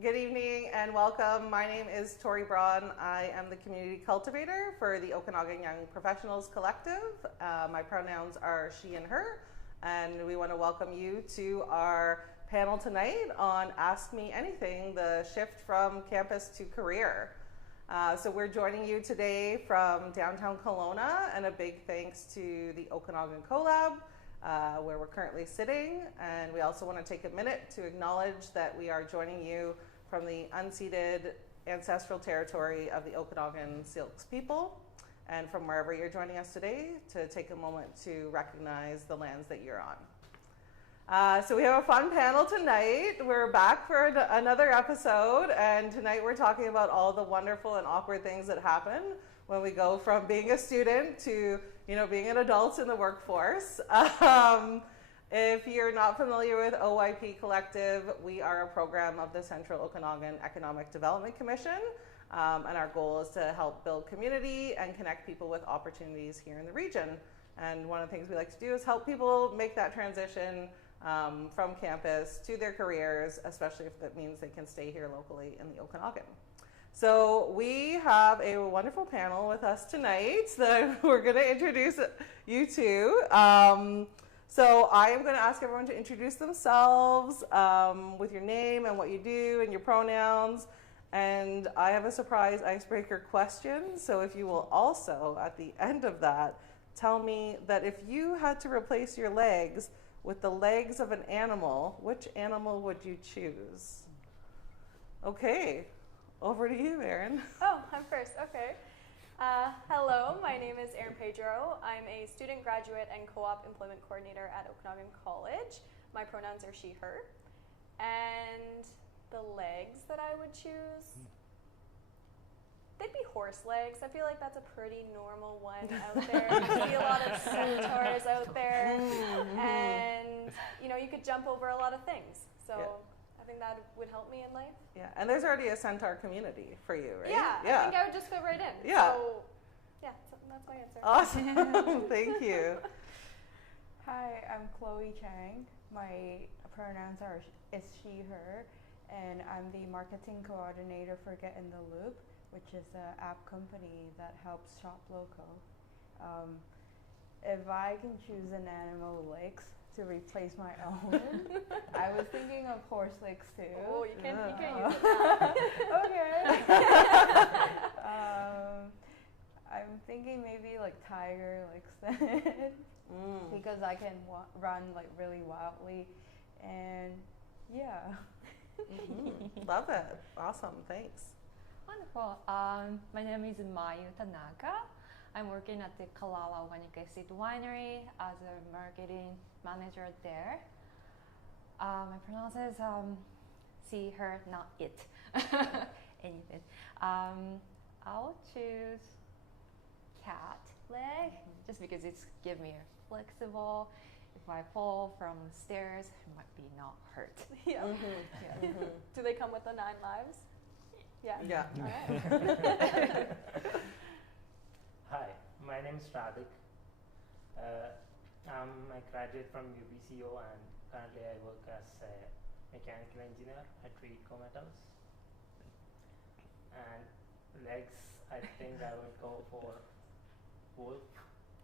Good evening and welcome. My name is Tory Braun. I am the community cultivator for the Okanagan Young Professionals Collective. My pronouns are she and her, and we want to welcome you to our panel tonight on Ask Me Anything, the shift from campus to career. So we're joining you today from downtown Kelowna, and a big thanks to the Okanagan coLab, where we're currently sitting. And we also want to take a minute to acknowledge that we are joining you from the unceded ancestral territory of the Okanagan Silks people, and from wherever you're joining us today, to take a moment to recognize the lands that you're on. So we have a fun panel tonight. We're back for another episode, and tonight we're talking about all the wonderful and awkward things that happen when we go from being a student to, being an adult in the workforce. If you're not familiar with OYP Collective, we are a program of the Central Okanagan Economic Development Commission, and our goal is to help build community and connect people with opportunities here in the region. And one of the things we like to do is help people make that transition from campus to their careers, especially if that means they can stay here locally in the Okanagan. So we have a wonderful panel with us tonight that we're going to introduce you to. So I am going to ask everyone to introduce themselves with your name and what you do and your pronouns. And I have a surprise icebreaker question. So if you will also, at the end of that, tell me that if you had to replace your legs with the legs of an animal, which animal would you choose? Okay, over to you, Erin. Oh, I'm first, okay. Hello, my name is Erin Pedro. I'm a student graduate and co-op employment coordinator at Okanagan College. My pronouns are she, her. And the legs that I would choose, they'd be horse legs. I feel like that's a pretty normal one out there. You see a lot of centaurs out there. And, you could jump over a lot of things. So I think that would help me in life. Yeah, and there's already a centaur community for you, right? Yeah, I think I would just fit right in. Yeah. So, yeah, that's my answer. Awesome. Thank you. Hi, I'm Chang. My pronouns is she, her, and I'm the marketing coordinator for Get in the Loop, which is an app company that helps shop local. If I can choose an animal legs to replace my own, I was thinking of horse legs too. Oh, you can't use it now. Okay. I'm thinking maybe like tiger legs because I can run like really wildly, and yeah. Love it. Awesome. Thanks. Wonderful. My name is Mayu, Tanaka. I'm working at the Kalala Wanikasit Winery as a marketing manager there. My pronouns is she, her, not it. Anything. I'll choose cat leg just because it's give me a flexible. If I fall from the stairs, it might be not hurt. Yeah. Yeah. Do they come with the 9 lives? Yeah. Yeah. All right. Hi, my name is Radhik. I'm a graduate from UBCO, and currently I work as a mechanical engineer at Radhik Metals. And legs, I think I would go for wolf.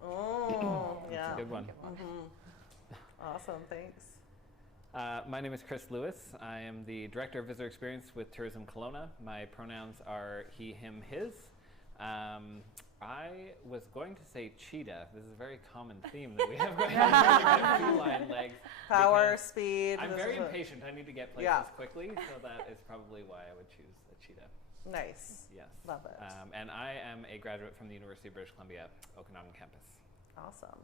Oh, yeah. That's a good one. Awesome, thanks. My name is Chris Lewis. I am the Director of Visitor Experience with Tourism Kelowna. My pronouns are he, him, his. I was going to say cheetah. This is a very common theme that we have going on. Feline legs. Power, speed. I'm very impatient. I need to get places quickly, so that is probably why I would choose a cheetah. Nice. Yes. Love it. And I am a graduate from the University of British Columbia, Okanagan campus. Awesome.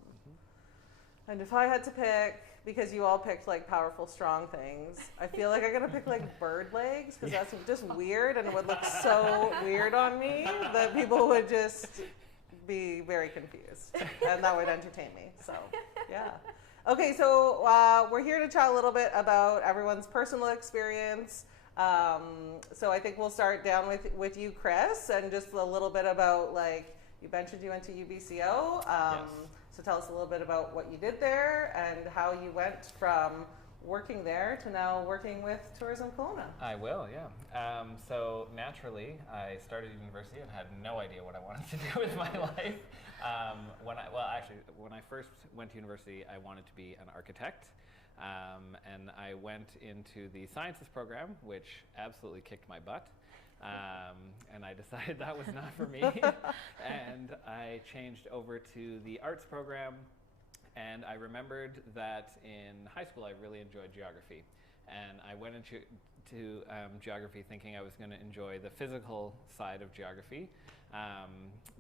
And if I had to pick, because you all picked like powerful, strong things, I feel like I'm going to pick like bird legs because that's just weird and it would look so weird on me that people would just be very confused and that would entertain me. So, yeah. Okay, so we're here to chat a little bit about everyone's personal experience. So I think we'll start down with you, Chris, and just a little bit about like, you mentioned you went to UBCO. Yes. So tell us a little bit about what you did there and how you went from working there to now working with Tourism Kelowna. I will, yeah. So naturally, I started university and had no idea what I wanted to do with my life. When I first went to university, I wanted to be an architect. And I went into the sciences program, which absolutely kicked my butt. And I decided that was not for me. And I changed over to the arts program. And I remembered that in high school I really enjoyed geography. And I went into geography thinking I was going to enjoy the physical side of geography.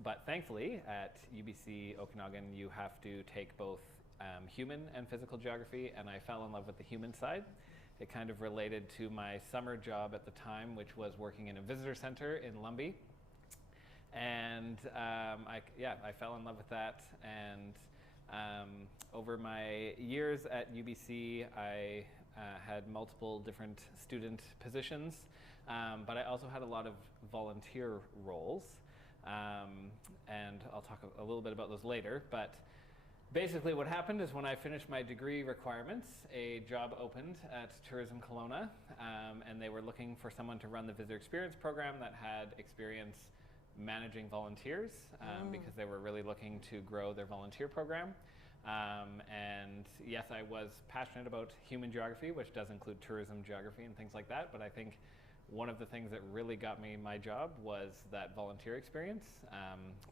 But thankfully at UBC Okanagan you have to take both human and physical geography, and I fell in love with the human side. It kind of related to my summer job at the time, which was working in a visitor center in Lumbee. And I fell in love with that. And over my years at UBC, I had multiple different student positions, but I also had a lot of volunteer roles. And I'll talk a little bit about those later. But basically what happened is when I finished my degree requirements, a job opened at Tourism Kelowna, and they were looking for someone to run the visitor experience program that had experience managing volunteers, because they were really looking to grow their volunteer program. And yes, I was passionate about human geography, which does include tourism geography and things like that, but I think one of the things that really got me my job was that volunteer experience,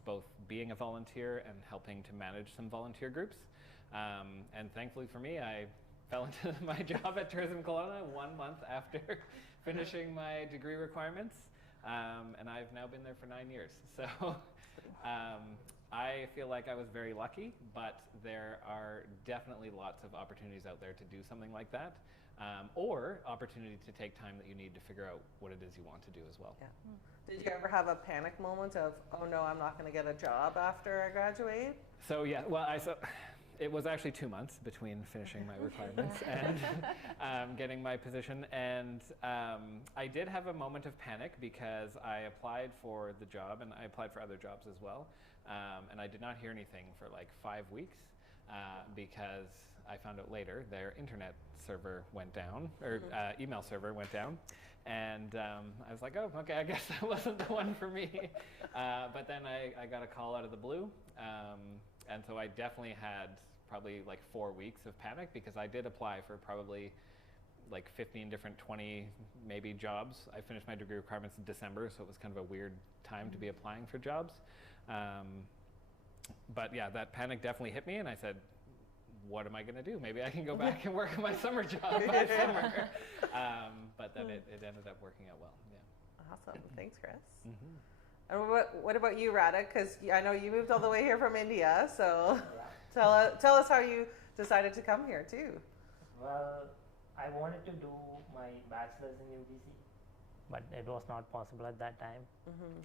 both being a volunteer and helping to manage some volunteer groups. And thankfully for me, I fell into my job at Tourism Kelowna 1 month after finishing my degree requirements. And I've now been there for 9 years. So I feel like I was very lucky, but there are definitely lots of opportunities out there to do something like that. Or opportunity to take time that you need to figure out what it is you want to do as well. Yeah. Did you ever have a panic moment of, oh no, I'm not going to get a job after I graduate? So yeah, well, it was actually 2 months between finishing my requirements and getting my position. And I did have a moment of panic because I applied for the job and I applied for other jobs as well. And I did not hear anything for like 5 weeks because I found out later their internet server went down, or email server went down. And I was like, oh, okay, I guess that wasn't the one for me. But then I got a call out of the blue. And so I definitely had probably like 4 weeks of panic because I did apply for probably like 15 different, 20 maybe jobs. I finished my degree requirements in December, so it was kind of a weird time to be applying for jobs. But yeah, that panic definitely hit me, and I said, what am I going to do? Maybe I can go back and work on my summer job by summer. But then it ended up working out well. Yeah. Awesome. Thanks, Chris. Mm-hmm. And what about you, Radhik? Because I know you moved all the way here from India, so tell us how you decided to come here too. Well, I wanted to do my bachelor's in UBC, but it was not possible at that time. Mm-hmm.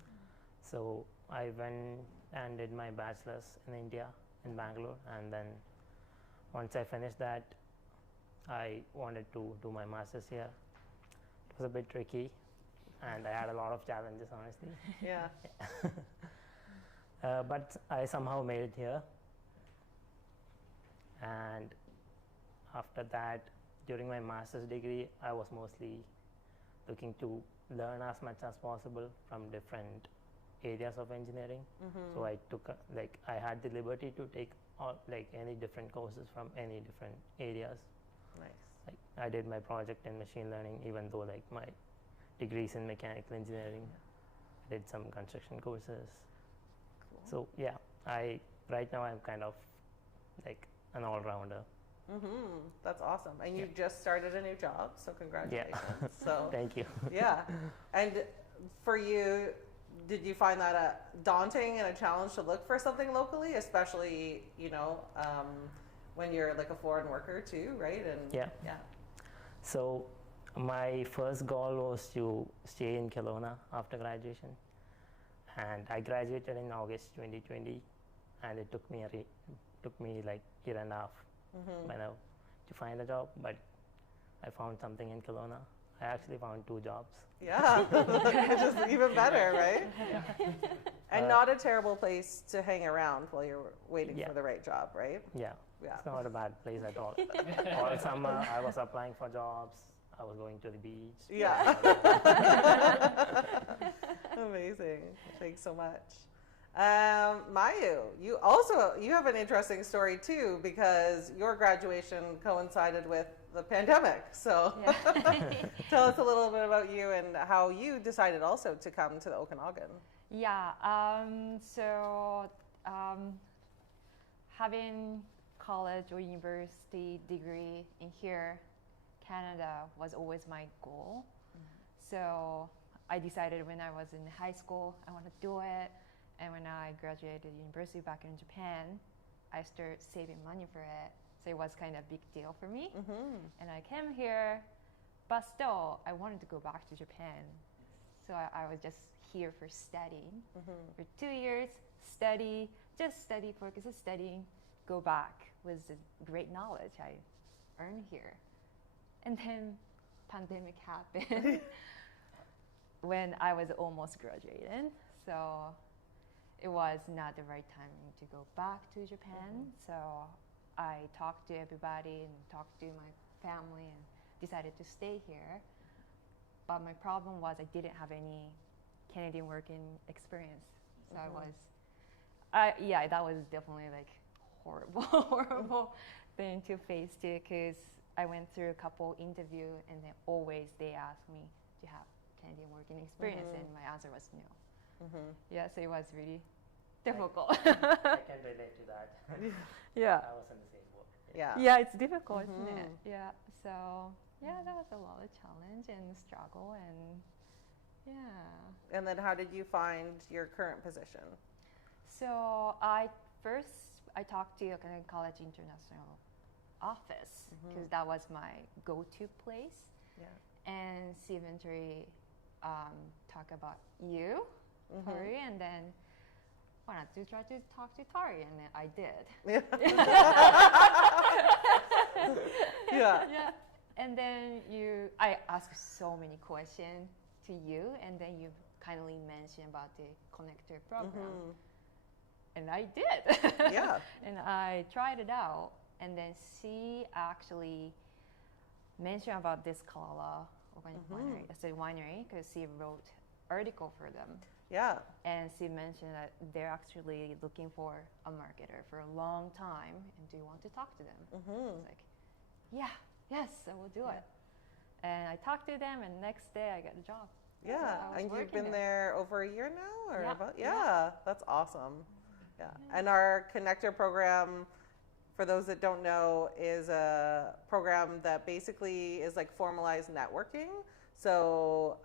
So I went and did my bachelor's in India, in Bangalore, and then once I finished that, I wanted to do my master's here. It was a bit tricky, and I had a lot of challenges, honestly. Yeah. But I somehow made it here. And after that, during my master's degree, I was mostly looking to learn as much as possible from different areas of engineering. Mm-hmm. So I took I had the liberty to take any different courses from any different areas. Nice. Like I did my project in machine learning, even though like my degrees in mechanical engineering. I did some construction courses. Cool. So yeah, right now I'm kind of like an all-rounder. Mm-hmm. That's awesome. And you just started a new job, so congratulations. Yeah. So Thank you. yeah. And for you, did you find that daunting and a challenge to look for something locally, especially, when you're like a foreign worker too, right? And yeah. So my first goal was to stay in Kelowna after graduation, and I graduated in August 2020, and it took me like year and a half by now to find a job, but I found something in Kelowna. I actually found 2 jobs. Yeah, which is even better, right? And not a terrible place to hang around while you're waiting for the right job, right? Yeah. Yeah. It's not a bad place at all. All summer, I was applying for jobs. I was going to the beach. Yeah. Amazing. Thanks so much. Mayu, you have an interesting story too, because your graduation coincided with the pandemic. So tell us a little bit about you and how you decided also to come to the Okanagan. Yeah, having college or university degree in here, Canada, was always my goal. So I decided when I was in high school, I want to do it. And when I graduated university back in Japan, I started saving money for it. So it was kind of a big deal for me. And I came here, but still, I wanted to go back to Japan. So I was just here for studying. For 2 years, focus on studying, go back with the great knowledge I earned here. And then pandemic happened when I was almost graduating. So it was not the right timing to go back to Japan. So I talked to everybody and talked to my family and decided to stay here. But my problem was I didn't have any Canadian working experience. So that was definitely like horrible thing to face too, because I went through a couple interviews and then always they asked me to have Canadian working experience and my answer was no. Yeah, so it was really difficult. I can relate to that. Yeah. I was in the same boat. Yeah, it's difficult, isn't it? Yeah, so that was a lot of challenge and struggle and And then how did you find your current position? So I talked to Okanagan College International office because that was my go-to place. And she eventually talked about you, Tory, and then why not to try to talk to Tory, and then I did. And then I asked so many questions to you, and then you kindly mentioned about the connector program. And I did. And I tried it out. And then she actually mentioned about this Kalala organic winery, as a winery, because she wrote article for them. And she mentioned that they're actually looking for a marketer for a long time, and do you want to talk to them? I was like, yes, I will do it. And I talked to them, and next day I got a job. And you've been there over a year now? Or about? That's awesome. And our connector program, for those that don't know, is a program that basically is like formalized networking. So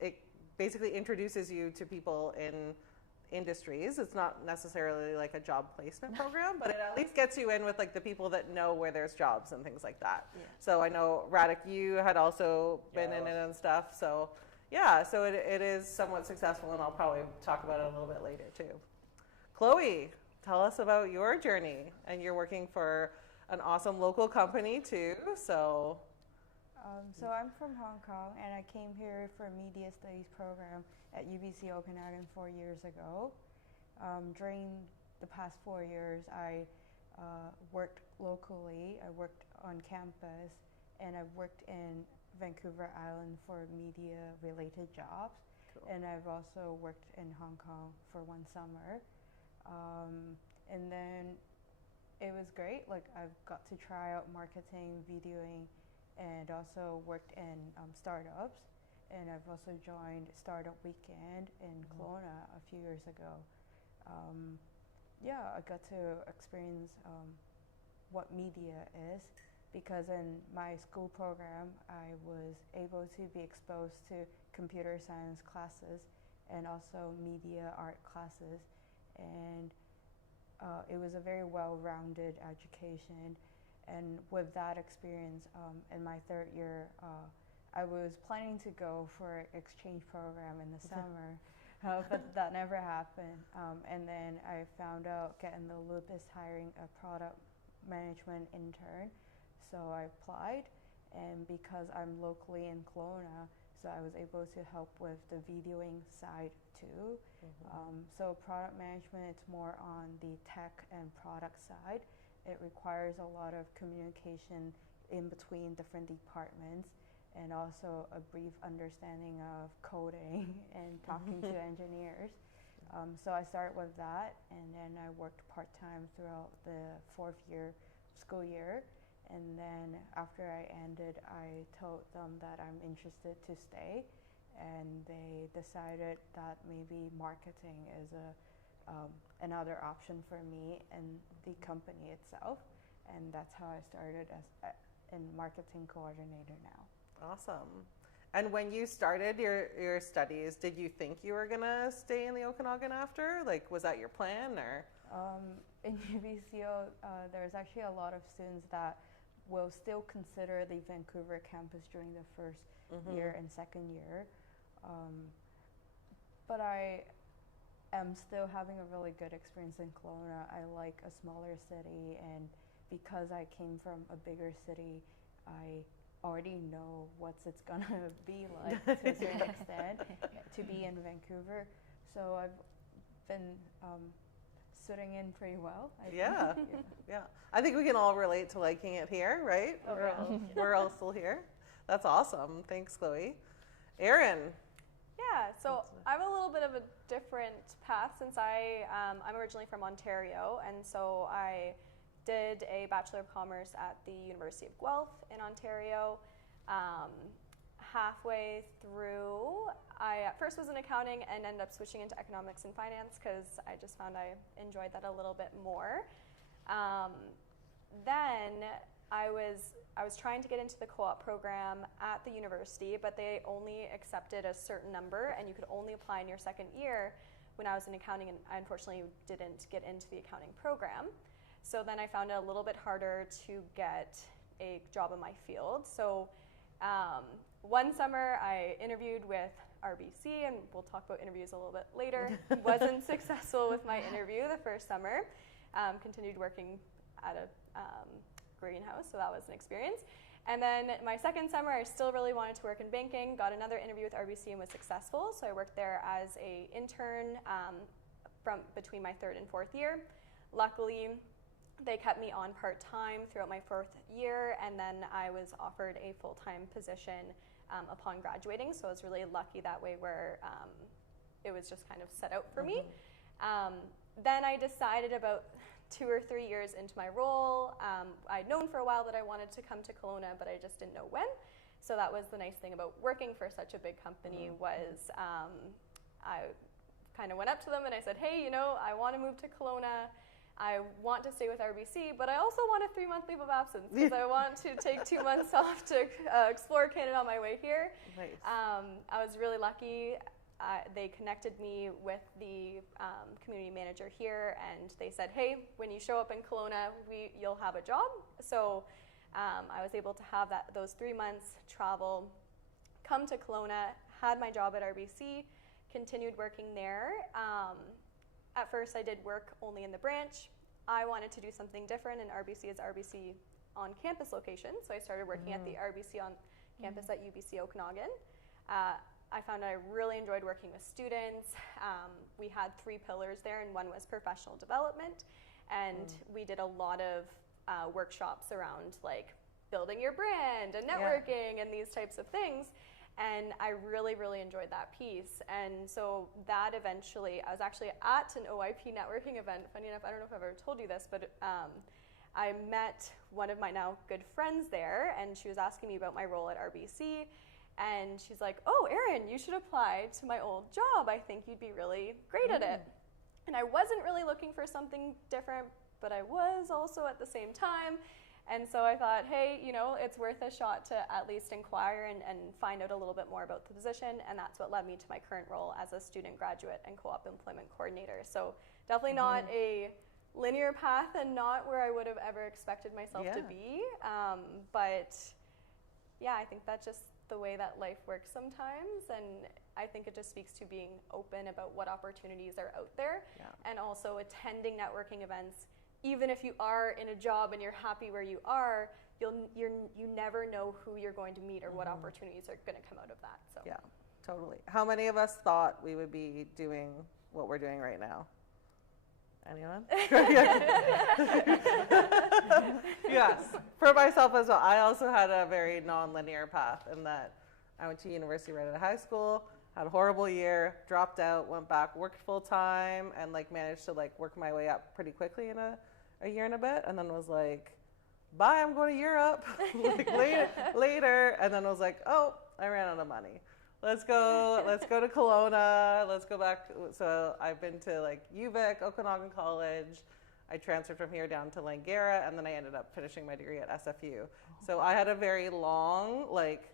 it basically introduces you to people in industries. It's not necessarily like a job placement program, but it at least gets you in with like the people that know where there's jobs and things like that. So I know, Radhik, you had also been in it and stuff. So so it is somewhat successful, and I'll probably talk about it a little bit later too. Chloe, tell us about your journey. And you're working for an awesome local company too. So I'm from Hong Kong, and I came here for a media studies program at UBC Okanagan 4 years ago. During the past 4 years, I worked locally. I worked on campus, and I've worked in Vancouver Island for media-related jobs. And I've also worked in Hong Kong for one summer. And then it was great. Like, I've got to try out marketing, videoing, and also worked in startups. And I've also joined Startup Weekend in Kelowna a few years ago. I got to experience what media is, because in my school program, I was able to be exposed to computer science classes and also media art classes. And it was a very well-rounded education. And with that experience, in my third year, I was planning to go for an exchange program in the summer, but that never happened. And then I found out Get in the Loop is hiring a product management intern. So I applied, and because I'm locally in Kelowna, so I was able to help with the videoing side too. So product management, it's more on the tech and product side, it requires a lot of communication in between different departments, and also a brief understanding of coding and talking to engineers. So I started with that, and then I worked part-time throughout the 4th year school year. And then after I ended, I told them that I'm interested to stay, and they decided that maybe marketing is another option for me and the company itself. And that's how I started as in marketing coordinator now. Awesome. And when you started your studies, did you think you were gonna stay in the Okanagan after? Like, was that your plan, or? In UBCO, there's actually a lot of students that will still consider the Vancouver campus during the first year and second year. But I am still having a really good experience in Kelowna. I like a smaller city, and because I came from a bigger city, I already know what it's gonna be like to a certain extent to be in Vancouver. So I've been sitting in pretty well. Yeah. I think we can all relate to liking it here, right? We're all still here. That's awesome. Thanks, Chloe. Erin. Yeah, so I have a little bit of a different path since I'm originally from Ontario, and so I did a Bachelor of Commerce at the University of Guelph in Ontario. Halfway through, I at first was in accounting and ended up switching into economics and finance because I just found I enjoyed that a little bit more. Then I was trying to get into the co-op program at the university, but they only accepted a certain number, and you could only apply in your second year. When I was in accounting, and I unfortunately didn't get into the accounting program. So then I found it a little bit harder to get a job in my field. So one summer I interviewed with RBC, and we'll talk about interviews a little bit later. Wasn't successful with my interview the first summer. Continued working at a greenhouse, so that was an experience. And then my second summer, I still really wanted to work in banking, got another interview with RBC and was successful. So I worked there as an intern from between my 3rd and 4th year. Luckily, they kept me on part-time throughout my 4th year, and then I was offered a full-time position upon graduating. So I was really lucky that way, where it was just kind of set out for me. Then I decided about 2 or 3 years into my role, I'd known for a while that I wanted to come to Kelowna, but I just didn't know when. So that was the nice thing about working for such a big company was I kind of went up to them and I said, hey, I want to move to Kelowna. I want to stay with RBC, but I also want a 3-month leave of absence because I want to take 2 months off to explore Canada on my way here. Nice. I was really lucky. They connected me with the community manager here, and they said, hey, when you show up in Kelowna, you'll have a job. So I was able to have those 3 months travel, come to Kelowna, had my job at RBC, continued working there. At first, I did work only in the branch. I wanted to do something different, and RBC is RBC on campus location. So I started working at the RBC on campus at UBC Okanagan. I found I really enjoyed working with students. We had 3 pillars there, and one was professional development. And we did a lot of workshops around like building your brand and networking and these types of things. And I really, really enjoyed that piece. And so that eventually, I was actually at an OIP networking event. Funny enough, I don't know if I've ever told you this, but I met one of my now good friends there, and she was asking me about my role at RBC. And she's like, oh, Erin, you should apply to my old job. I think you'd be really great at it. And I wasn't really looking for something different, but I was also at the same time. And so I thought, hey, it's worth a shot to at least inquire and find out a little bit more about the position. And that's what led me to my current role as a student graduate and co-op employment coordinator. So definitely not a linear path and not where I would have ever expected myself to be. But yeah, I think that's just the way that life works sometimes. And I think it just speaks to being open about what opportunities are out there and also attending networking events. Even if you are in a job and you're happy where you are, you never know who you're going to meet or what opportunities are going to come out of that. So yeah, totally. How many of us thought we would be doing what we're doing right now? Anyone? Yes, for myself as well. I also had a very non-linear path in that I went to university right out of high school, had a horrible year, dropped out, went back, worked full time, and like managed to like work my way up pretty quickly in a year and a bit, and then was like, bye, I'm going to Europe, like later, and then I was like, oh, I ran out of money. Let's go to Kelowna, let's go back. So I've been to like UVic, Okanagan College. I transferred from here down to Langara, and then I ended up finishing my degree at SFU. So I had a very long, like,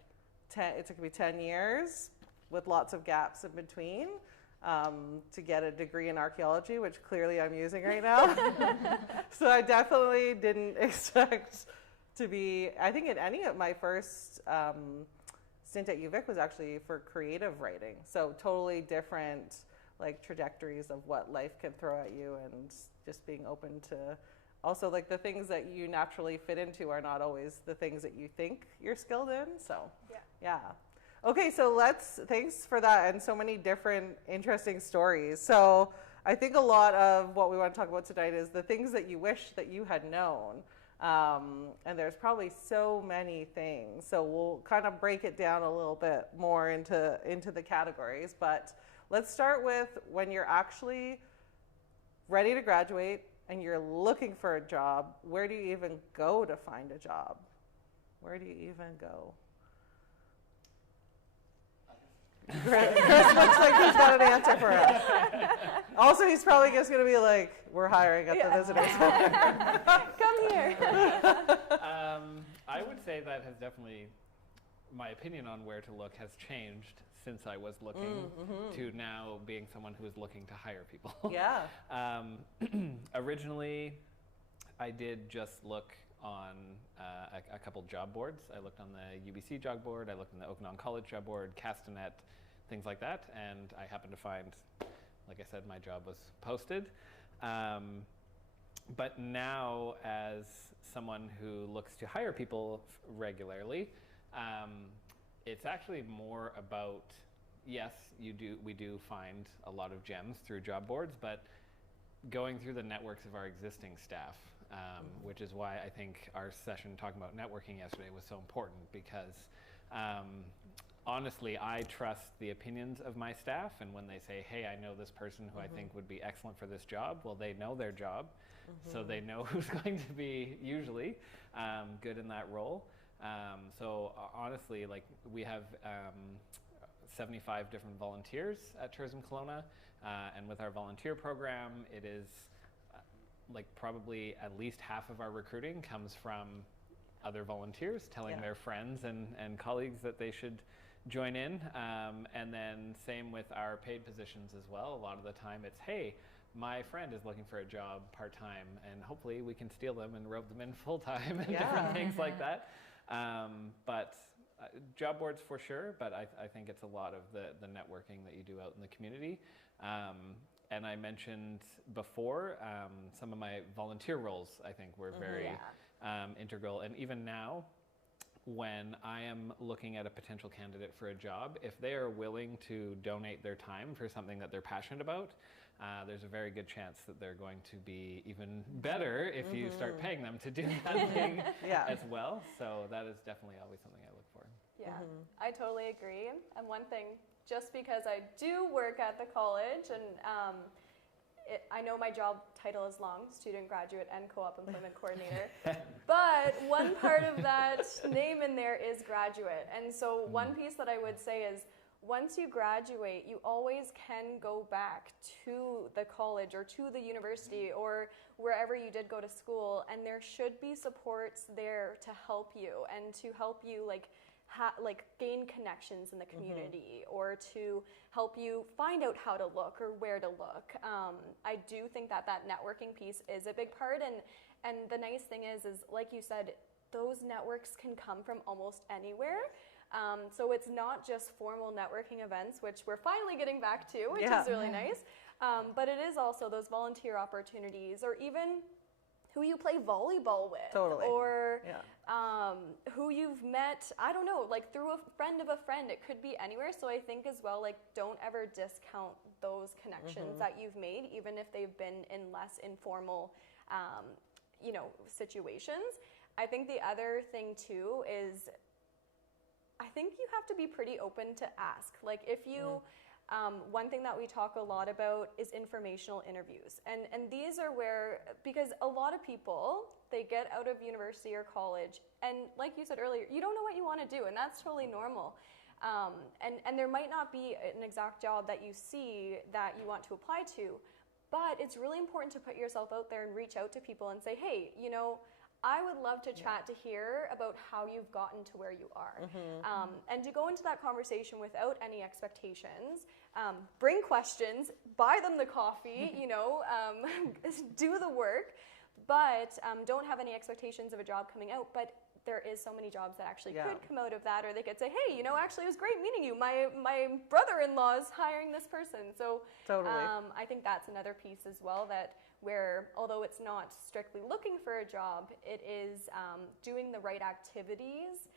it took me 10 years with lots of gaps in between to get a degree in archaeology, which clearly I'm using right now. So I definitely didn't expect to be, I think in any of my first stint at UVic was actually for creative writing. So totally different like trajectories of what life can throw at you, and just being open to also like the things that you naturally fit into are not always the things that you think you're skilled in. So yeah. Okay, so thanks for that, and so many different interesting stories. So I think a lot of what we want to talk about tonight is the things that you wish that you had known. And there's probably so many things. So we'll kind of break it down a little bit more into the categories. But let's start with when you're actually ready to graduate and you're looking for a job. Where do you even go to find a job? Where do you even go? Chris looks like he's got an answer for us. Also, he's probably just going to be like, we're hiring at the visitor center. Come here. I would say that has definitely, my opinion on where to look has changed since I was looking to now being someone who is looking to hire people. Yeah. Originally, I did just look on a couple job boards. I looked on the UBC job board, I looked on the Okanagan College job board, Castanet, things like that, and I happened to find, like I said, my job was posted. But now, as someone who looks to hire people regularly, it's actually more about, yes, we do find a lot of gems through job boards, but going through the networks of our existing staff, which is why I think our session talking about networking yesterday was so important, because honestly, I trust the opinions of my staff, and when they say, hey, I know this person who I think would be excellent for this job, well, they know their job, so they know who's going to be usually good in that role. So honestly, like, we have 75 different volunteers at Tourism Kelowna, and with our volunteer program, it is like probably at least half of our recruiting comes from other volunteers telling their friends and colleagues that they should join in. And then same with our paid positions as well. A lot of the time it's, hey, my friend is looking for a job part-time, and hopefully we can steal them and rope them in full-time and different things like that. But job boards for sure, but I think it's a lot of the networking that you do out in the community. And I mentioned before, some of my volunteer roles, I think, were very integral. And even now, when I am looking at a potential candidate for a job, if they are willing to donate their time for something that they're passionate about, there's a very good chance that they're going to be even better if you start paying them to do that thing as well. So that is definitely always something I look for. Yeah, I totally agree. And one thing, just because I do work at the college, and I know my job title is long, student, graduate, and co-op employment coordinator, but one part of that name in there is graduate. And so one piece that I would say is, once you graduate, you always can go back to the college or to the university or wherever you did go to school, and there should be supports there to help you and to help you like gain connections in the community or to help you find out how to look or where to look. I do think that networking piece is a big part, and the nice thing is like you said, those networks can come from almost anywhere. So it's not just formal networking events, which we're finally getting back to, which is really nice, but it is also those volunteer opportunities, or even who you play volleyball with, or who who you've met, I don't know, like through a friend of a friend. It could be anywhere. So I think as well, like, don't ever discount those connections that you've made, even if they've been in less informal, you know, situations. I think the other thing too is, I think you have to be pretty open to ask. Like, if you, one thing that we talk a lot about is informational interviews. And these are where, because a lot of people, they get out of university or college, and like you said earlier, you don't know what you want to do, and that's totally normal. And there might not be an exact job that you see that you want to apply to, but it's really important to put yourself out there and reach out to people and say, hey, you know, I would love to chat to hear about how you've gotten to where you are. And to go into that conversation without any expectations, bring questions, buy them the coffee, you know, do the work, but don't have any expectations of a job coming out. But there is so many jobs that actually could come out of that, or they could say, hey, you know, actually it was great meeting you. My brother-in-law is hiring this person. So I think that's another piece as well, that where, although it's not strictly looking for a job, it is doing the right activities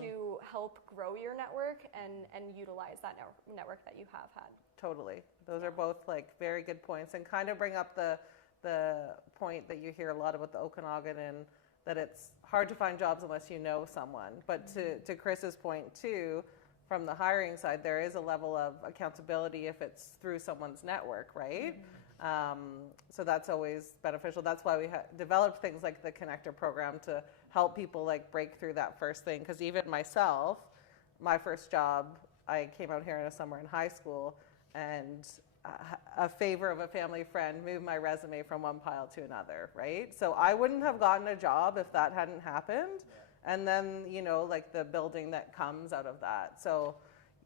to help grow your network and utilize that network that you have had. Totally. Those are both like very good points, and kind of bring up the point that you hear a lot about the Okanagan, and that it's hard to find jobs unless you know someone. But to Chris's point too, from the hiring side, there is a level of accountability if it's through someone's network, right? So that's always beneficial. That's why we developed things like the Connector program to help people like break through that first thing. Because even myself, my first job, I came out here in a summer in high school, and a favor of a family friend moved my resume from one pile to another, right? So I wouldn't have gotten a job if that hadn't happened. And then, you know, like the building that comes out of that. So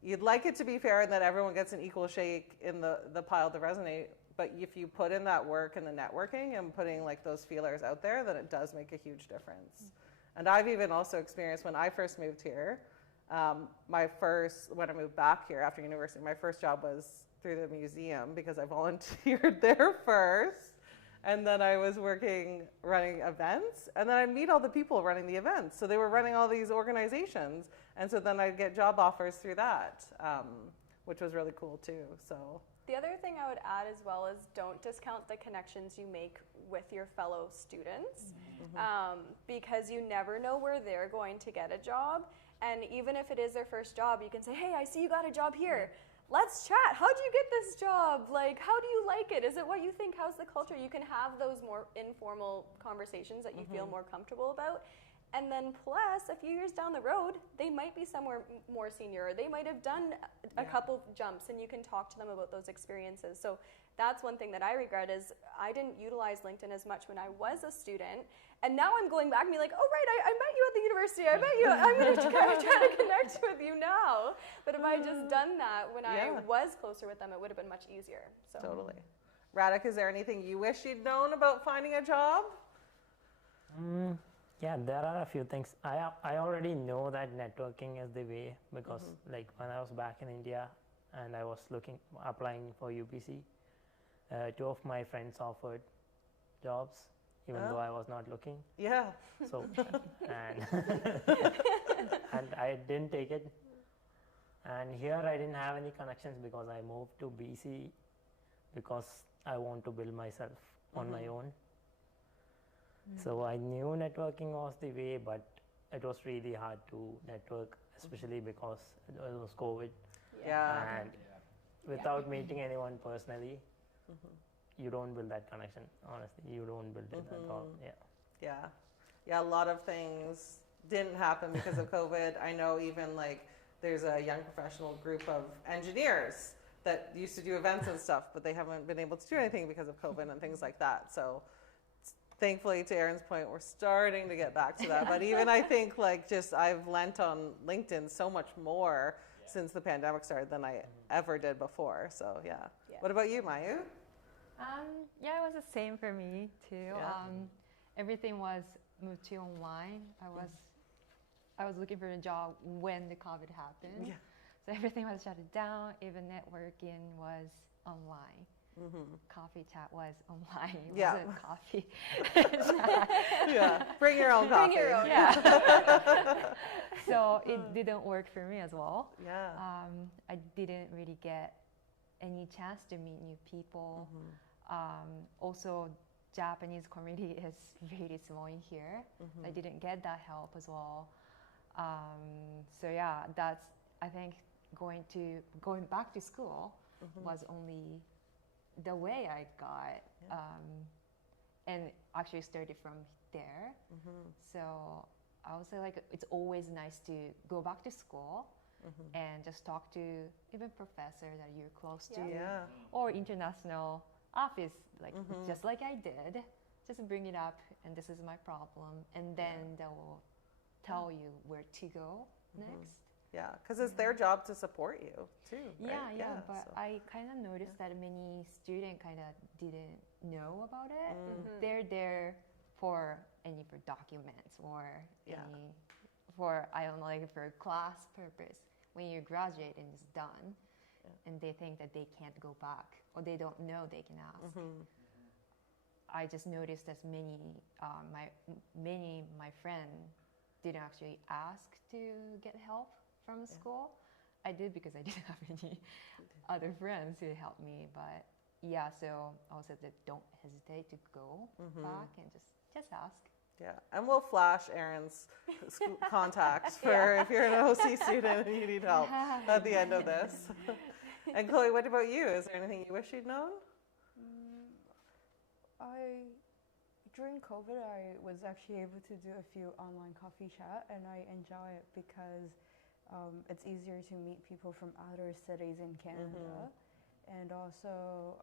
you'd like it to be fair and that everyone gets an equal shake in the pile of the resume. But if you put in that work and the networking and putting like those feelers out there, then it does make a huge difference. And I've even also experienced when I first moved here, when I moved back here after university, my first job was through the museum because I volunteered there first. And then I was running events, and then I'd meet all the people running the events. So they were running all these organizations. And so then I'd get job offers through that, which was really cool too, so. The other thing I would add as well is don't discount the connections you make with your fellow students, because you never know where they're going to get a job. And even if it is their first job, you can say, hey, I see you got a job here. Let's chat. How'd you get this job? Like, how do you like it? Is it what you think? How's the culture? You can have those more informal conversations that you feel more comfortable about. And then plus, a few years down the road, they might be somewhere more senior, or they might have done a couple jumps, and you can talk to them about those experiences. So that's one thing that I regret, is I didn't utilize LinkedIn as much when I was a student. And now I'm going back and be like, oh, right, I met you at the university. I met you. I'm going to try to connect with you now. But if I had just done that when I was closer with them, it would have been much easier. So. Totally. Radhik, is there anything you wish you'd known about finding a job? Yeah, there are a few things. I already know that networking is the way, because like when I was back in India and I was applying for UPC, two of my friends offered jobs, even though I was not looking. Yeah. So, and I didn't take it. And here I didn't have any connections because I moved to BC because I want to build myself on my own. So I knew networking was the way, but it was really hard to network, especially because it was COVID. And without meeting anyone personally, you don't build that connection. Honestly, you don't build it at all. Yeah, a lot of things didn't happen because of COVID. I know even like there's a young professional group of engineers that used to do events and stuff, but they haven't been able to do anything because of COVID and things like that. So thankfully, to Erin's point, we're starting to get back to that. But even I think like just I've lent on LinkedIn so much more since the pandemic started than I ever did before. So yeah. What about you, Mayu? Yeah, it was the same for me too. Everything was moved to online. I was looking for a job when the COVID happened. So everything was shut down. Even networking was online. coffee chat was online. It Yeah. wasn't coffee chat. Yeah, bring your own coffee. Bring your own. Yeah. So it didn't work for me as well. Yeah. I didn't really get any chance to meet new people. Also, Japanese community is really small in here. I didn't get that help as well. So yeah, that's, I think going back to school was only the way I got, and actually started from there. So I would say like it's always nice to go back to school and just talk to even professor that you're close to, or international office, like just like I did. Just bring it up, and this is my problem, and then they will tell you where to go next. Yeah, because it's their job to support you too. Right? Yeah. But so. I kind of noticed that many students kind of didn't know about it. They're there for documents or any for, I don't know, like for class purpose. When you graduate and it's done, and they think that they can't go back or they don't know they can ask. I just noticed that many my friends didn't actually ask to get help from school. I did because I didn't have any other friends who helped me. But yeah, so I said that don't hesitate to go back and just ask. Yeah, and we'll flash Erin's contacts for if you're an OC student and you need help at the end of this. And Chloe, what about you? Is there anything you wish you'd known? During COVID, I was actually able to do a few online coffee chat, and I enjoy it because it's easier to meet people from other cities in Canada. And also,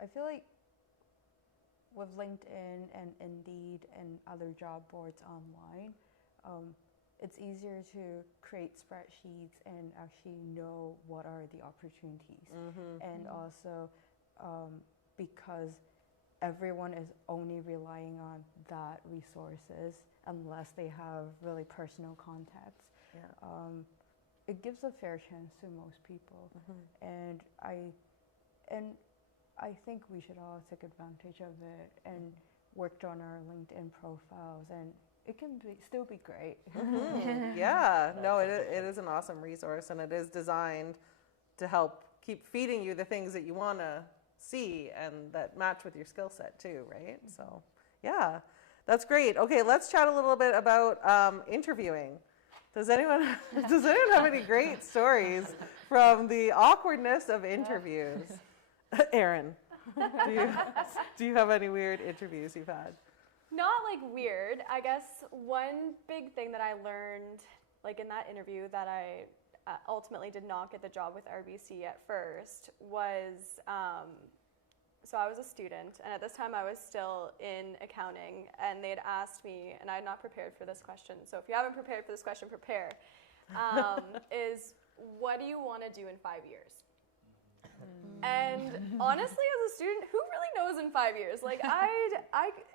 I feel like with LinkedIn and Indeed and other job boards online, it's easier to create spreadsheets and actually know what are the opportunities. And also, because everyone is only relying on that resources unless they have really personal contacts. It gives a fair chance to most people. And I think we should all take advantage of it and worked on our LinkedIn profiles, and it can still be great. Yeah, no, it is an awesome resource, and it is designed to help keep feeding you the things that you want to see and that match with your skill set too, right? So yeah, that's great. Okay, let's chat a little bit about interviewing. Does anyone have any great stories from the awkwardness of interviews? Erin, do you have any weird interviews you've had? Not like weird. I guess one big thing that I learned, like in that interview, that I ultimately did not get the job with RBC at first was, so I was a student, and at this time I was still in accounting, and they had asked me, and I had not prepared for this question, so if you haven't prepared for this question, prepare, is what do you want to do in 5 years? And honestly, as a student, who really knows in 5 years? Like,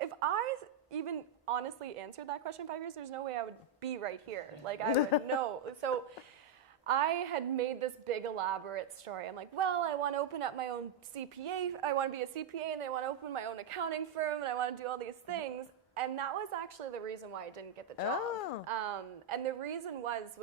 if I even honestly answered that question in 5 years, there's no way I would be right here. Like, I would know. So I had made this big elaborate story. I'm like, well, I want to open up my own CPA. I want to be a CPA, and I want to open my own accounting firm, and I want to do all these things. And that was actually the reason why I didn't get the job. And the reason was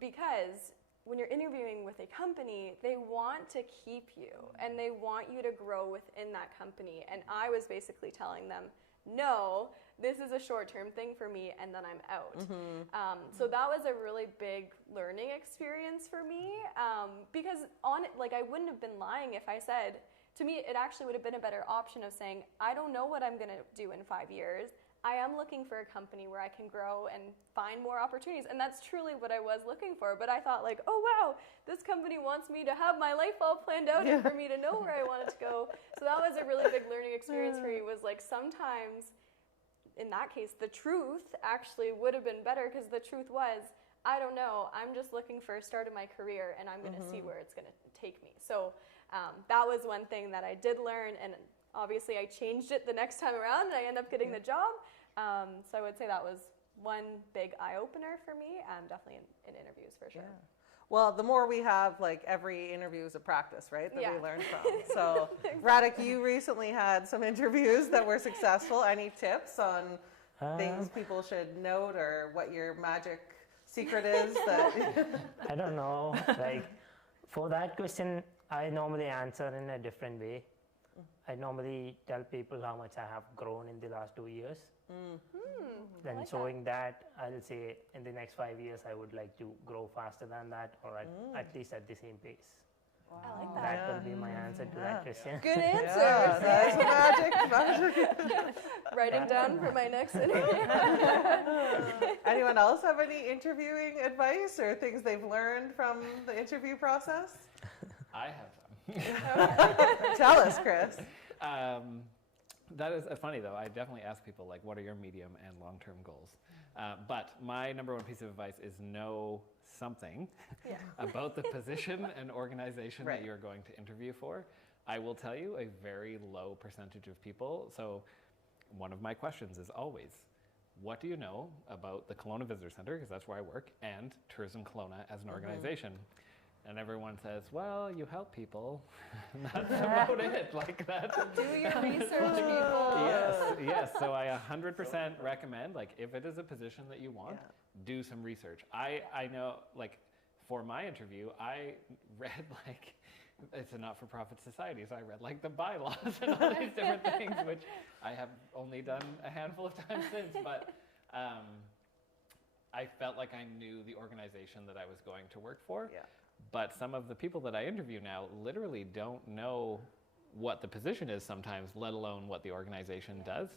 because when you're interviewing with a company, they want to keep you and they want you to grow within that company. And I was basically telling them, no, this is a short-term thing for me, and then I'm out. So that was a really big learning experience for me, because I wouldn't have been lying if I said, to me, it actually would have been a better option of saying, I don't know what I'm going to do in 5 years. I am looking for a company where I can grow and find more opportunities. And that's truly what I was looking for. But I thought like, oh, wow, this company wants me to have my life all planned out and for me to know where I wanted to go. So that was a really big learning experience for me, was like sometimes in that case, the truth actually would have been better, because the truth was, I don't know, I'm just looking for a start of my career and I'm going to see where it's going to take me. So that was one thing that I did learn, and obviously I changed it the next time around and I ended up getting the job. So I would say that was one big eye-opener for me, definitely in interviews for sure. Yeah. Well, the more we have, like, every interview is a practice, right, that Yeah. we learn from. So, Radhik, you recently had some interviews that were successful. Any tips on things people should note, or what your magic secret is? That I don't know. Like, for that question, I normally answer in a different way. I normally tell people how much I have grown in the last 2 years. Then like showing that, I'll say in the next 5 years, I would like to grow faster than that, or at least at the same pace. I like that. That will be my answer to that question. Good answer. yeah, that's magic. Write him down for my next interview. Anyone else have any interviewing advice or things they've learned from the interview process? I have some. Tell us, Chris. That is funny, though. I definitely ask people, like, what are your medium and long-term goals? But my number one piece of advice is know something about the position and organization that you're going to interview for. I will tell you, a very low percentage of people. So one of my questions is always, what do you know about the Kelowna Visitor Center, because that's where I work, and Tourism Kelowna as an organization? And everyone says, well, you help people. That's about it, like that. Do your research, people. Yes. So I 100% recommend, like, if it is a position that you want, do some research. I know, like, for my interview, I read, like, it's a not-for-profit society, so I read, like, the bylaws and all these different things, which I have only done a handful of times since. But I felt like I knew the organization that I was going to work for. Yeah. But some of the people that I interview now literally don't know what the position is sometimes, let alone what the organization does.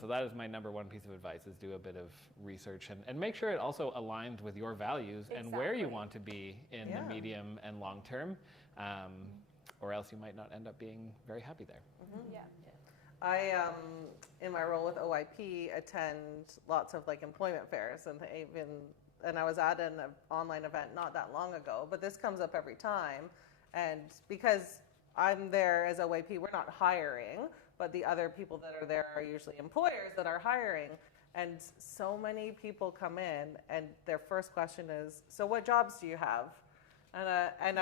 So that is my number one piece of advice, is do a bit of research and make sure it also aligns with your values and where you want to be in the medium and long term, or else you might not end up being very happy there. I, in my role with OIP, attend lots of, like, employment fairs, and I was at an online event not that long ago, but this comes up every time. And because I'm there as OIP, we're not hiring, but the other people that are there are usually employers that are hiring. And so many people come in, and their first question is, so what jobs do you have? And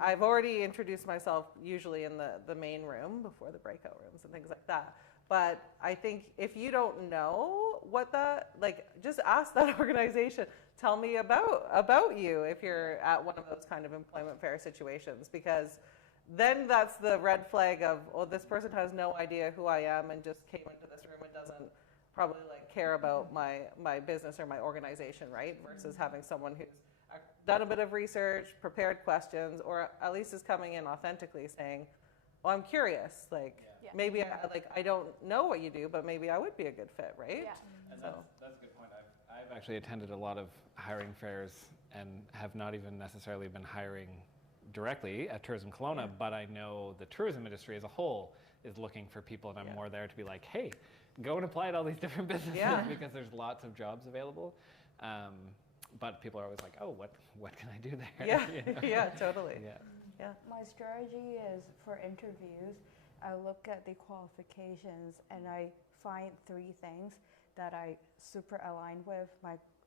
I've already introduced myself, usually in the main room before the breakout rooms and things like that. But I think if you don't know what just ask that organization, tell me about you if you're at one of those kind of employment fair situations, because then that's the red flag of, oh, this person has no idea who I am and just came into this room and doesn't probably, like, care about my business or my organization, right? Versus having someone who's done a bit of research, prepared questions, or at least is coming in authentically saying, well, I'm curious, like, maybe I don't know what you do, but maybe I would be a good fit, right? Yeah. And that's a good point. I've actually attended a lot of hiring fairs and have not even necessarily been hiring directly at Tourism Kelowna, but I know the tourism industry as a whole is looking for people, and I'm more there to be like, hey, go and apply at all these different businesses because there's lots of jobs available. But people are always like, oh, what can I do there? Yeah, You know? yeah, totally. Yeah. My strategy is, for interviews, I look at the qualifications and I find 3 things that I super align with.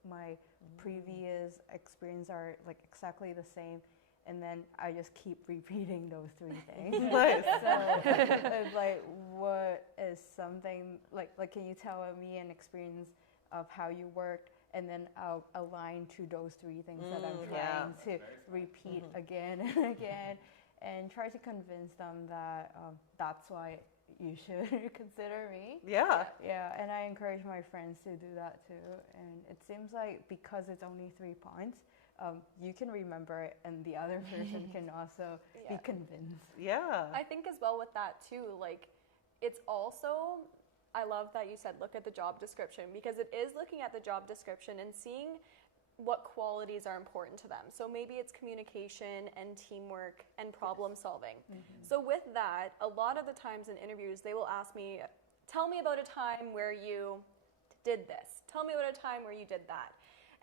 My previous experience are, like, exactly the same, and then I just keep repeating those 3 things. Nice. So it's like, what is something, like can you tell me an experience of how you worked, and then I'll align to those 3 things that I'm trying to repeat again and again, and try to convince them that that's why you should consider me. Yeah. Yeah, and I encourage my friends to do that too. And it seems like because it's only 3 points, you can remember it, and the other person can also be convinced. Yeah. I think as well with that too, like, it's also, I love that you said look at the job description, because it is looking at the job description and seeing what qualities are important to them. So maybe it's communication and teamwork and problem solving. So with that, a lot of the times in interviews, they will ask me, tell me about a time where you did this. Tell me about a time where you did that.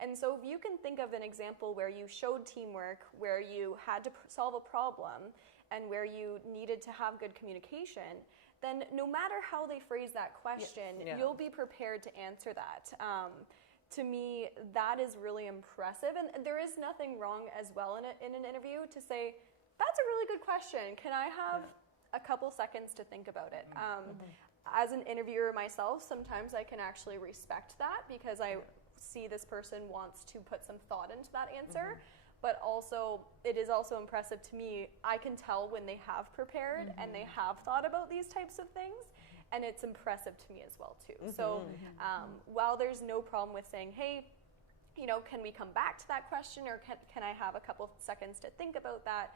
And so if you can think of an example where you showed teamwork, where you had to solve a problem, and where you needed to have good communication, then no matter how they phrase that question, you'll be prepared to answer that. to me, that is really impressive. And there is nothing wrong as well in an interview to say, that's a really good question. Can I have a couple seconds to think about it? As an interviewer myself, sometimes I can actually respect that because I see this person wants to put some thought into that answer. But also, it is also impressive to me, I can tell when they have prepared and they have thought about these types of things. And it's impressive to me as well, too. So while there's no problem with saying, hey, you know, can we come back to that question, or can I have a couple seconds to think about that?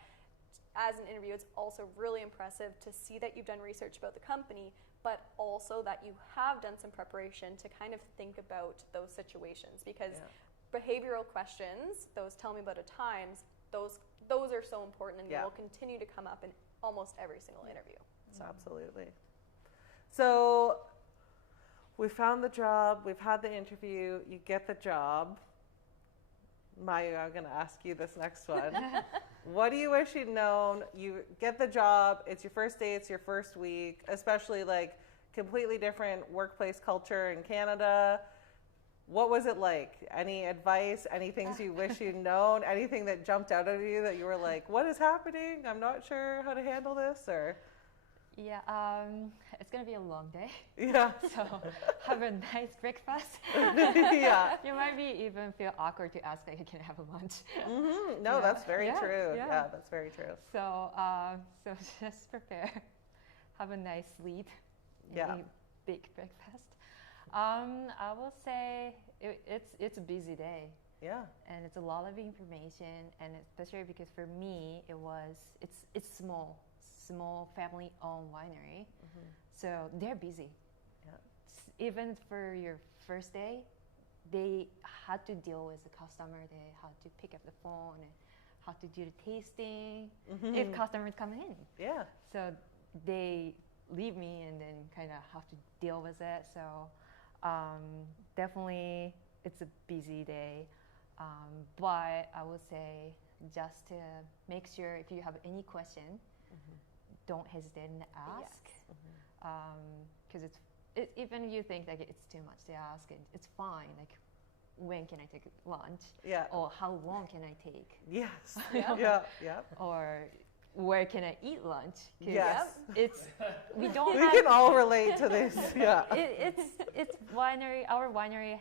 As an interview, it's also really impressive to see that you've done research about the company, but also that you have done some preparation to kind of think about those situations. Because behavioral questions, those tell me about a times, those are so important, and they will continue to come up in almost every single interview. So absolutely. So we found the job, we've had the interview, you get the job. Mayu, I'm going to ask you this next one. What do you wish you'd known? You get the job, it's your first day, it's your first week, especially like completely different workplace culture in Canada. What was it like? Any advice, any things you wish you'd known, anything that jumped out at you that you were like, what is happening? I'm not sure how to handle this, or... Yeah, it's gonna be a long day. Yeah. So have a nice breakfast. Yeah. You might even feel awkward to ask, like, can I have a lunch? No, that's very true. Yeah, that's very true. So, so just prepare. Have a nice sleep. Yeah. Big breakfast. I will say it's a busy day. Yeah. And it's a lot of information, and especially because for me it's small family-owned winery, so they're busy. Even for your first day, they had to deal with the customer. They had to pick up the phone and how to do the tasting if customers come in. Yeah. So they leave me and then kind of have to deal with it. So definitely it's a busy day, but I would say just to make sure if you have any question, don't hesitate and ask, because even you think like it's too much to ask, it's fine. Like, when can I take lunch? Yeah. Or how long can I take? Yes. Yeah. Or where can I eat lunch? Yes. It's we can all relate to this. Yeah. It's winery. Our winery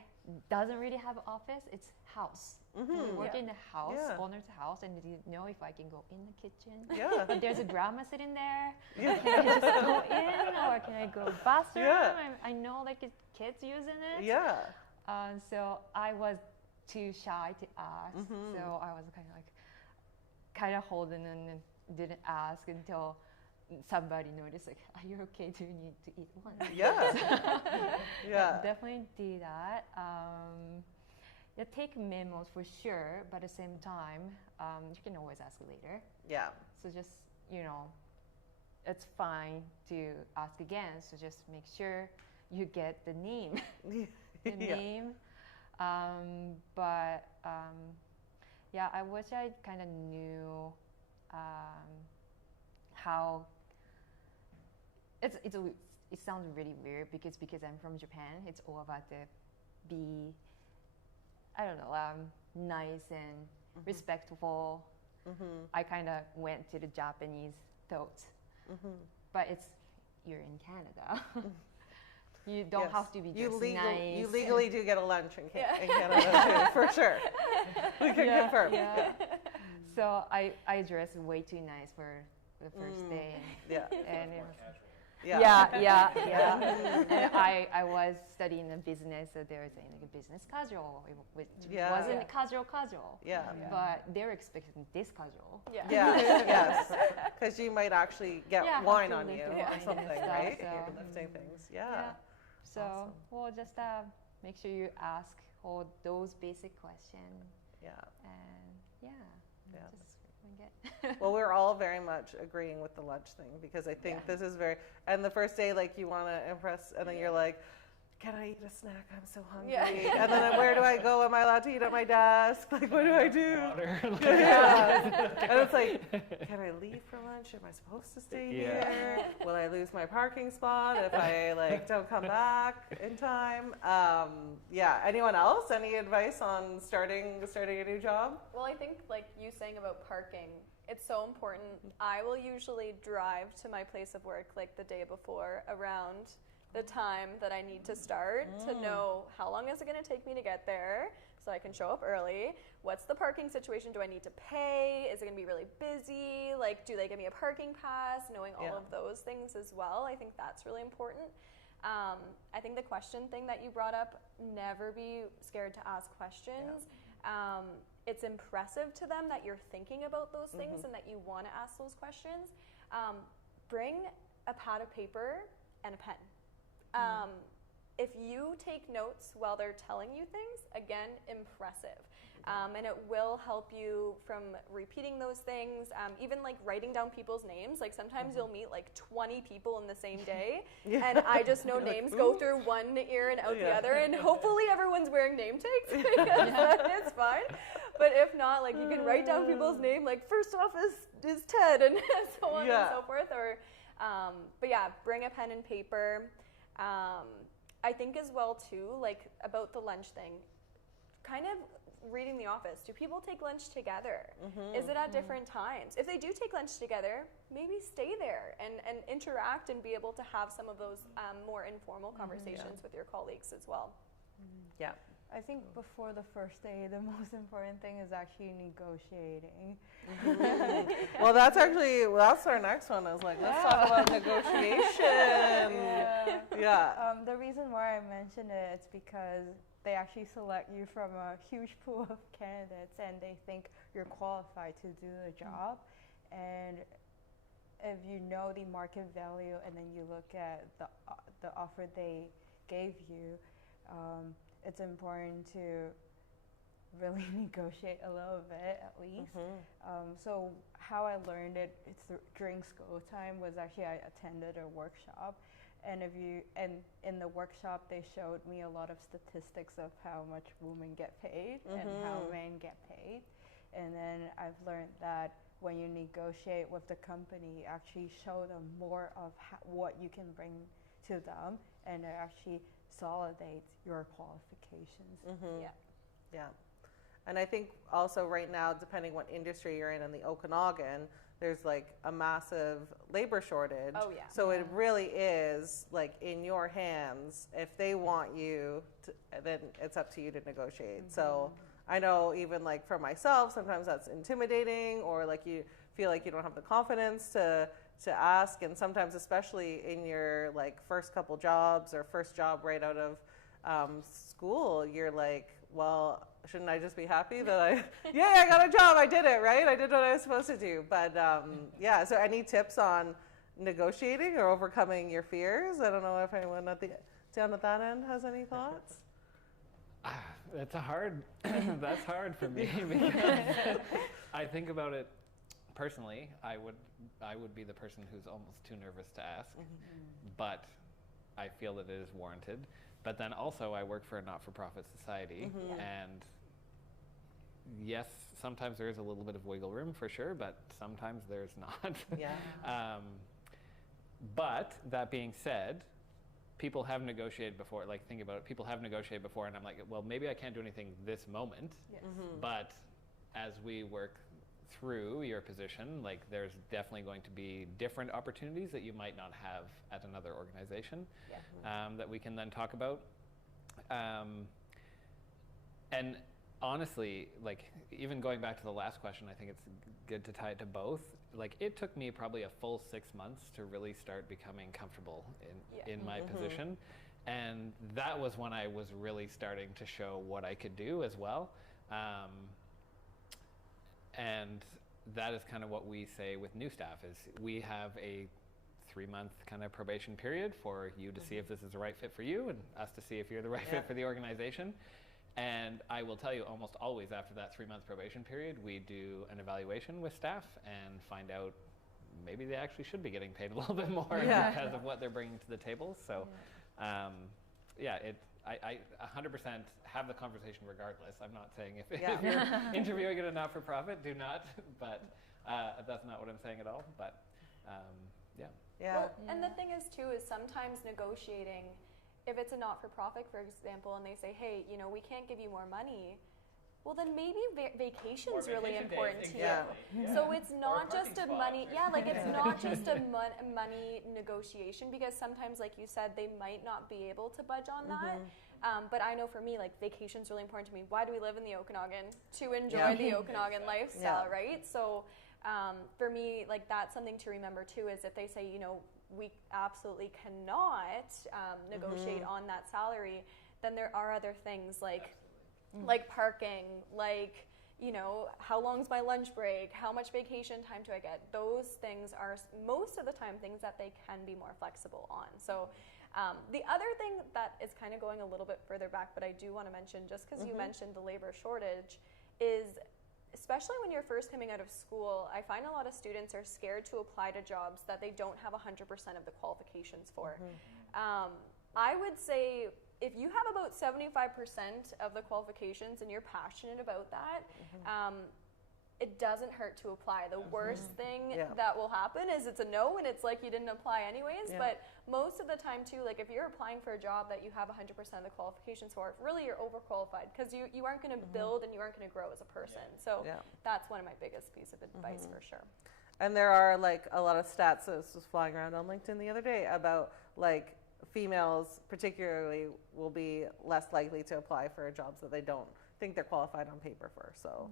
doesn't really have an office. It's house. We work in the house, owner's house, and you know if I can go in the kitchen. Yeah. If there's a grandma sitting there, can I just go in, or can I go bathroom? Yeah. I know like kids using it. Yeah. So I was too shy to ask. So I was kind of holding and didn't ask until somebody noticed, like, are you okay? Do you need to eat lunch? Yeah. Yeah. Definitely do that. Take memos for sure, but at the same time, you can always ask later. Yeah. So just, it's fine to ask again. So just make sure you get the name. Name. But I wish I kind of knew how. It sounds really weird because I'm from Japan. It's all about be, I don't know, nice and respectful. I kind of went to the Japanese thoughts, but you're in Canada. You don't have to be just nice. You legally do get a lunch in Canada too, for sure. We can confirm. Yeah. So I dressed way too nice for the first day. And it was, and I was studying the business, so they were saying like a business casual, which wasn't casual. Yeah. But they were expecting this casual. Yes. Because you might actually get wine on you or something, right? So. If you're lifting things. Yeah. So we'll just make sure you ask all those basic questions. Yeah. And well, we're all very much agreeing with the lunch thing because I think this is and the first day, like, you want to impress, and then you're like, can I eat a snack? I'm so hungry. Yeah. And then where do I go? Am I allowed to eat at my desk? Like, what do I do? Water. Yeah. And it's like, can I leave for lunch? Am I supposed to stay here? Will I lose my parking spot if I like don't come back in time? Yeah. Anyone else? Any advice on starting a new job? Well, I think like you saying about parking, it's so important. I will usually drive to my place of work like the day before around the time that I need to start to know how long is it going to take me to get there so I can show up early. What's the parking situation? Do I need to pay? Is it going to be really busy? Like, do they give me a parking pass? Knowing all of those things as well. I think that's really important. I think the question thing that you brought up, never be scared to ask questions. It's impressive to them that you're thinking about those things and that you want to ask those questions. Bring a pad of paper and a pen. If you take notes while they're telling you things, again, impressive. And it will help you from repeating those things, even like writing down people's names. Like sometimes you'll meet like 20 people in the same day, and I just know names go through one ear and out the other, and hopefully everyone's wearing name tags because that is fine. But if not, like you can write down people's name, like first off is Ted, and so on and so forth. Or, but yeah, bring a pen and paper. I think as well too, like about the lunch thing, kind of reading The Office. Do people take lunch together? Is it at different times? If they do take lunch together, maybe stay there and interact and be able to have some of those more informal conversations with your colleagues as well. Yeah. I think before the first day, the most important thing is actually negotiating. Well, that's our next one. I was like, let's talk about negotiation. The reason why I mentioned it is because they actually select you from a huge pool of candidates and they think you're qualified to do the job. And if you know the market value and then you look at the offer they gave you, it's important to really negotiate a little bit at least. So how I learned it, during school time was actually I attended a workshop, and in the workshop they showed me a lot of statistics of how much women get paid and how men get paid, and then I've learned that when you negotiate with the company, actually show them more of what you can bring to them, and it actually solidates your qualifications. Yeah. And I think also right now, depending what industry you're in the Okanagan, there's like a massive labor shortage. So it really is like in your hands. If they want you to, then it's up to you to negotiate. So I know even like for myself, sometimes that's intimidating, or like you feel like you don't have the confidence to ask, and sometimes especially in your like first couple jobs or first job right out of school, you're like, well, shouldn't I just be happy that I got a job, I did it, right? I did what I was supposed to do. But so any tips on negotiating or overcoming your fears? I don't know if anyone down at that end has any thoughts. That's hard for me because I think about it personally. I would be the person who's almost too nervous to ask, but I feel that it is warranted. But then also I work for a not-for-profit society, and yes, sometimes there is a little bit of wiggle room for sure, but sometimes there's not. But that being said, people have negotiated before. Like, think about it. People have negotiated before, and I'm like, well, maybe I can't do anything this moment, but as we work through your position, like there's definitely going to be different opportunities that you might not have at another organization that we can then talk about. And honestly, like even going back to the last question, I think it's good to tie it to both. Like it took me probably a full 6 months to really start becoming comfortable in my position. And that was when I was really starting to show what I could do as well. And that is kind of what we say with new staff is we have a 3-month kind of probation period for you to see if this is the right fit for you and us to see if you're the right fit for the organization. And I will tell you almost always after that 3-month probation period, we do an evaluation with staff and find out maybe they actually should be getting paid a little bit more because of what they're bringing to the table. So I 100% have the conversation regardless. I'm not saying if you're interviewing at a not-for-profit, do not, but that's not what I'm saying at all, but Well, and the thing is too, is sometimes negotiating, if it's a not-for-profit, for example, and they say, hey, you know, we can't give you more money, well, then maybe vacation's really important to you. Yeah. So it's not just a money, it's not just a money negotiation, because sometimes, like you said, they might not be able to budge on that. But I know for me, like, vacation's really important to me. Why do we live in the Okanagan? To enjoy the Okanagan lifestyle, right? So for me, like, that's something to remember too, is if they say, you know, we absolutely cannot negotiate on that salary, then there are other things like parking, like, you know, how long's my lunch break, how much vacation time do I get? Those things are most of the time things that they can be more flexible on. So the other thing that is kind of going a little bit further back, but I do want to mention, just because you mentioned the labor shortage, is especially when you're first coming out of school, I find a lot of students are scared to apply to jobs that they don't have 100% of the qualifications for. I would say if you have about 75% of the qualifications and you're passionate about that, it doesn't hurt to apply. The worst thing that will happen is it's a no, and it's like you didn't apply anyways. But most of the time too, like if you're applying for a job that you have 100% of the qualifications for, really you're overqualified, because you aren't going to build and you aren't going to grow as a person. So that's one of my biggest piece of advice for sure. And there are like a lot of stats that was flying around on LinkedIn the other day about like females particularly will be less likely to apply for jobs that they don't think they're qualified on paper for. So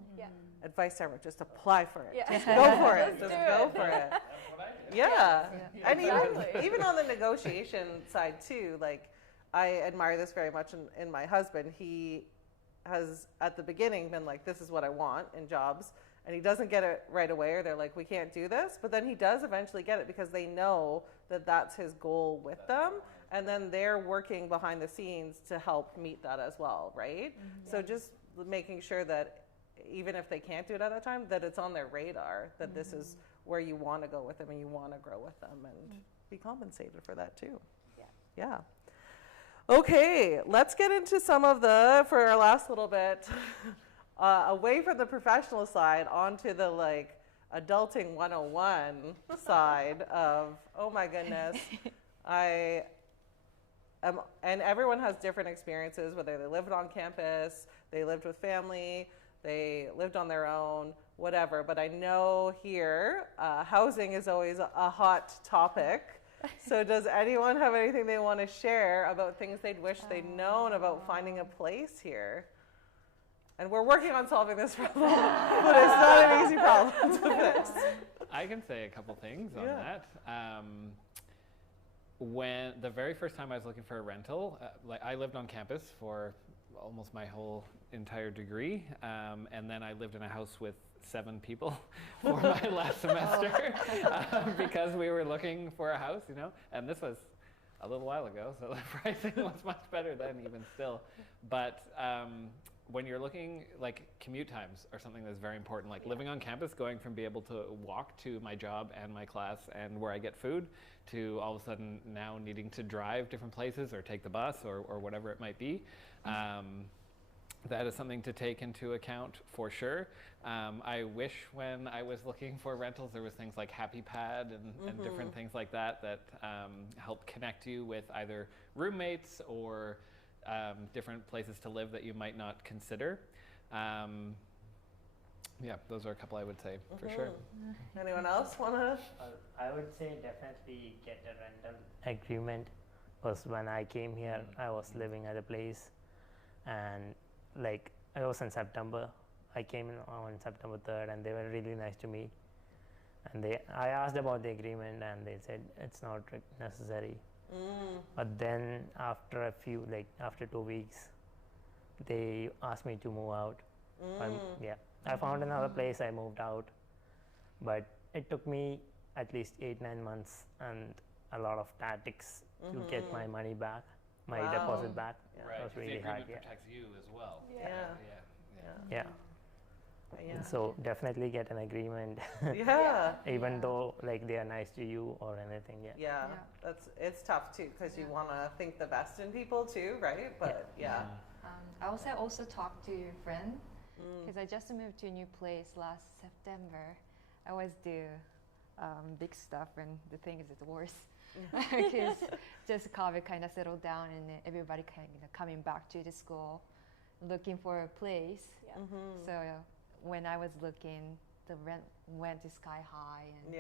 advice to everyone, just apply for it. Just go for it. Just go for it. That's what I do. Yeah. And even on the negotiation side too, like I admire this very much in my husband. He has at the beginning been like, this is what I want in jobs, and he doesn't get it right away, or they're like, we can't do this, but then he does eventually get it because they know that that's his goal with them, and then they're working behind the scenes to help meet that as well, right? So just making sure that even if they can't do it at that time, that it's on their radar, that this is where you want to go with them and you want to grow with them and be compensated for that too. Yeah. Okay, let's get into some of for our last little bit, away from the professional side onto the like adulting 101 side of, oh my goodness, and everyone has different experiences, whether they lived on campus, they lived with family, they lived on their own, whatever. But I know here, housing is always a hot topic. So does anyone have anything they want to share about things they'd wish they'd known about finding a place here? And we're working on solving this problem, but it's not an easy problem to fix. I can say a couple things on that. When the very first time I was looking for a rental, like I lived on campus for almost my whole entire degree, and then I lived in a house with 7 people for my last semester because we were looking for a house, you know, and this was a little while ago, so the pricing was much better then even still. But when you're looking, like commute times are something that's very important, like living on campus, going from being able to walk to my job and my class and where I get food to all of a sudden now needing to drive different places or take the bus or whatever it might be. That is something to take into account for sure. I wish when I was looking for rentals there was things like Happy Pad and different things like that help connect you with either roommates or different places to live that you might not consider. Yeah, those are a couple I would say for sure. Anyone else want to? I would say definitely get a rental agreement, because when I came here, I was living at a place, and like I was in September. I came in on September 3rd, and they were really nice to me. And I asked about the agreement, and they said it's not necessary. But then after after 2 weeks, they asked me to move out. I found another place. I moved out, but it took me at least 8-9 months and a lot of tactics to get my money back, my deposit back. Right, That was really the hard. agreement protects you as well. Yeah. Yeah. So definitely get an agreement, Yeah. even though like they are nice to you or anything. Yeah. Yeah. It's tough too because you want to think the best in people too, right? But yeah. I also talked to your friend because I just moved to a new place last September. I always do big stuff and the thing is it's worse because just COVID kind of settled down and everybody kind of coming back to the school looking for a place. Yeah. Mm-hmm. So when I was looking, the rent went to sky high and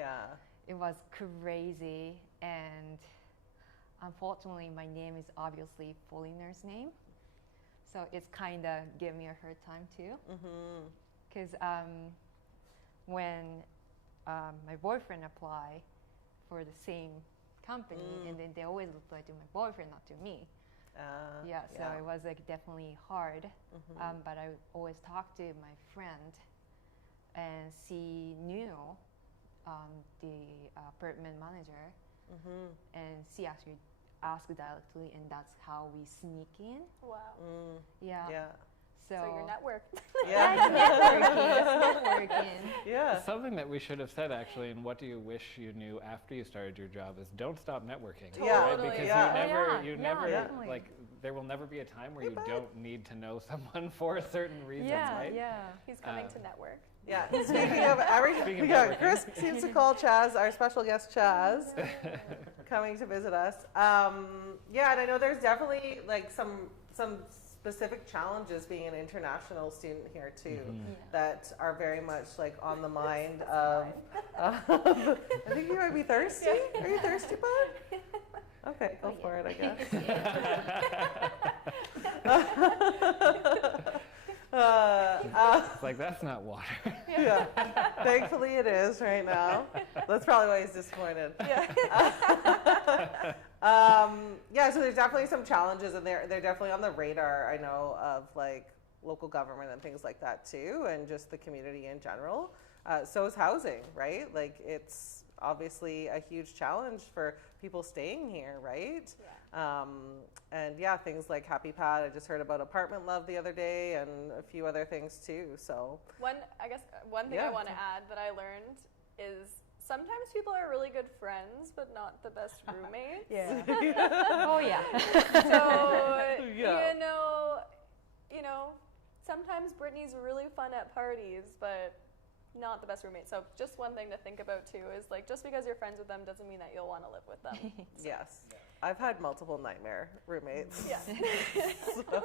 it was crazy. And unfortunately, my name is obviously foreigner's name. So it's kind of gave me a hard time too. Because when my boyfriend applied for the same company, and then they always reply to my boyfriend, not to me. So it was like definitely hard. But I always talked to my friend, and she knew the apartment manager, and she actually asked directly, and that's how we sneak in. Wow. Yeah. So your network. Networking. Yeah. Something that we should have said actually, and what do you wish you knew after you started your job is don't stop networking. Yeah. Right? Because you never, definitely. like, there will never be a time where you don't need to know someone for a certain reason, right? He's coming to network. Yeah. Speaking of Chris seems to call Chaz, our special guest Chaz, coming to visit us. And I know there's definitely like some specific challenges being an international student here too that are very much like on the mind of I think you might be thirsty. Are you thirsty, bud? Okay, go for it, I guess. It's like, that's not water. Yeah, thankfully it is right now. That's probably why he's disappointed. So there's definitely some challenges, and they're definitely on the radar, I know, of like local government and things like that too, and just the community in general. So is housing, right? Like it's obviously a huge challenge for people staying here, right? Things like Happy Pad. I just heard about Apartment Love the other day, and a few other things too. So one thing I want to add that I learned is sometimes people are really good friends, but not the best roommates. Oh yeah. So you know, sometimes Brittany's really fun at parties, but not the best roommate. So just one thing to think about too is like just because you're friends with them doesn't mean that you'll want to live with them. Yes. I've had multiple nightmare roommates. Yeah. So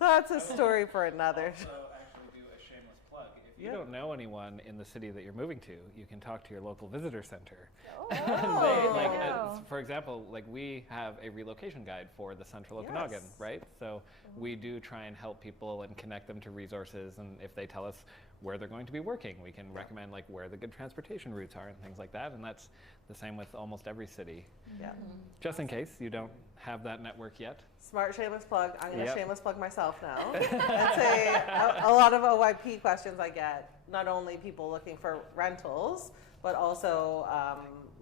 that's a story for another. Also, actually do a shameless plug. If you don't know anyone in the city that you're moving to, you can talk to your local visitor center. For example, like we have a relocation guide for the Central Okanagan, right? So we do try and help people and connect them to resources, and if they tell us where they're going to be working, we can recommend like where the good transportation routes are and things like that, and that's the same with almost every city. Just in case you don't have that network yet. Smart shameless plug. I'm going to shameless plug myself now and say a lot of OYP questions I get, not only people looking for rentals, but also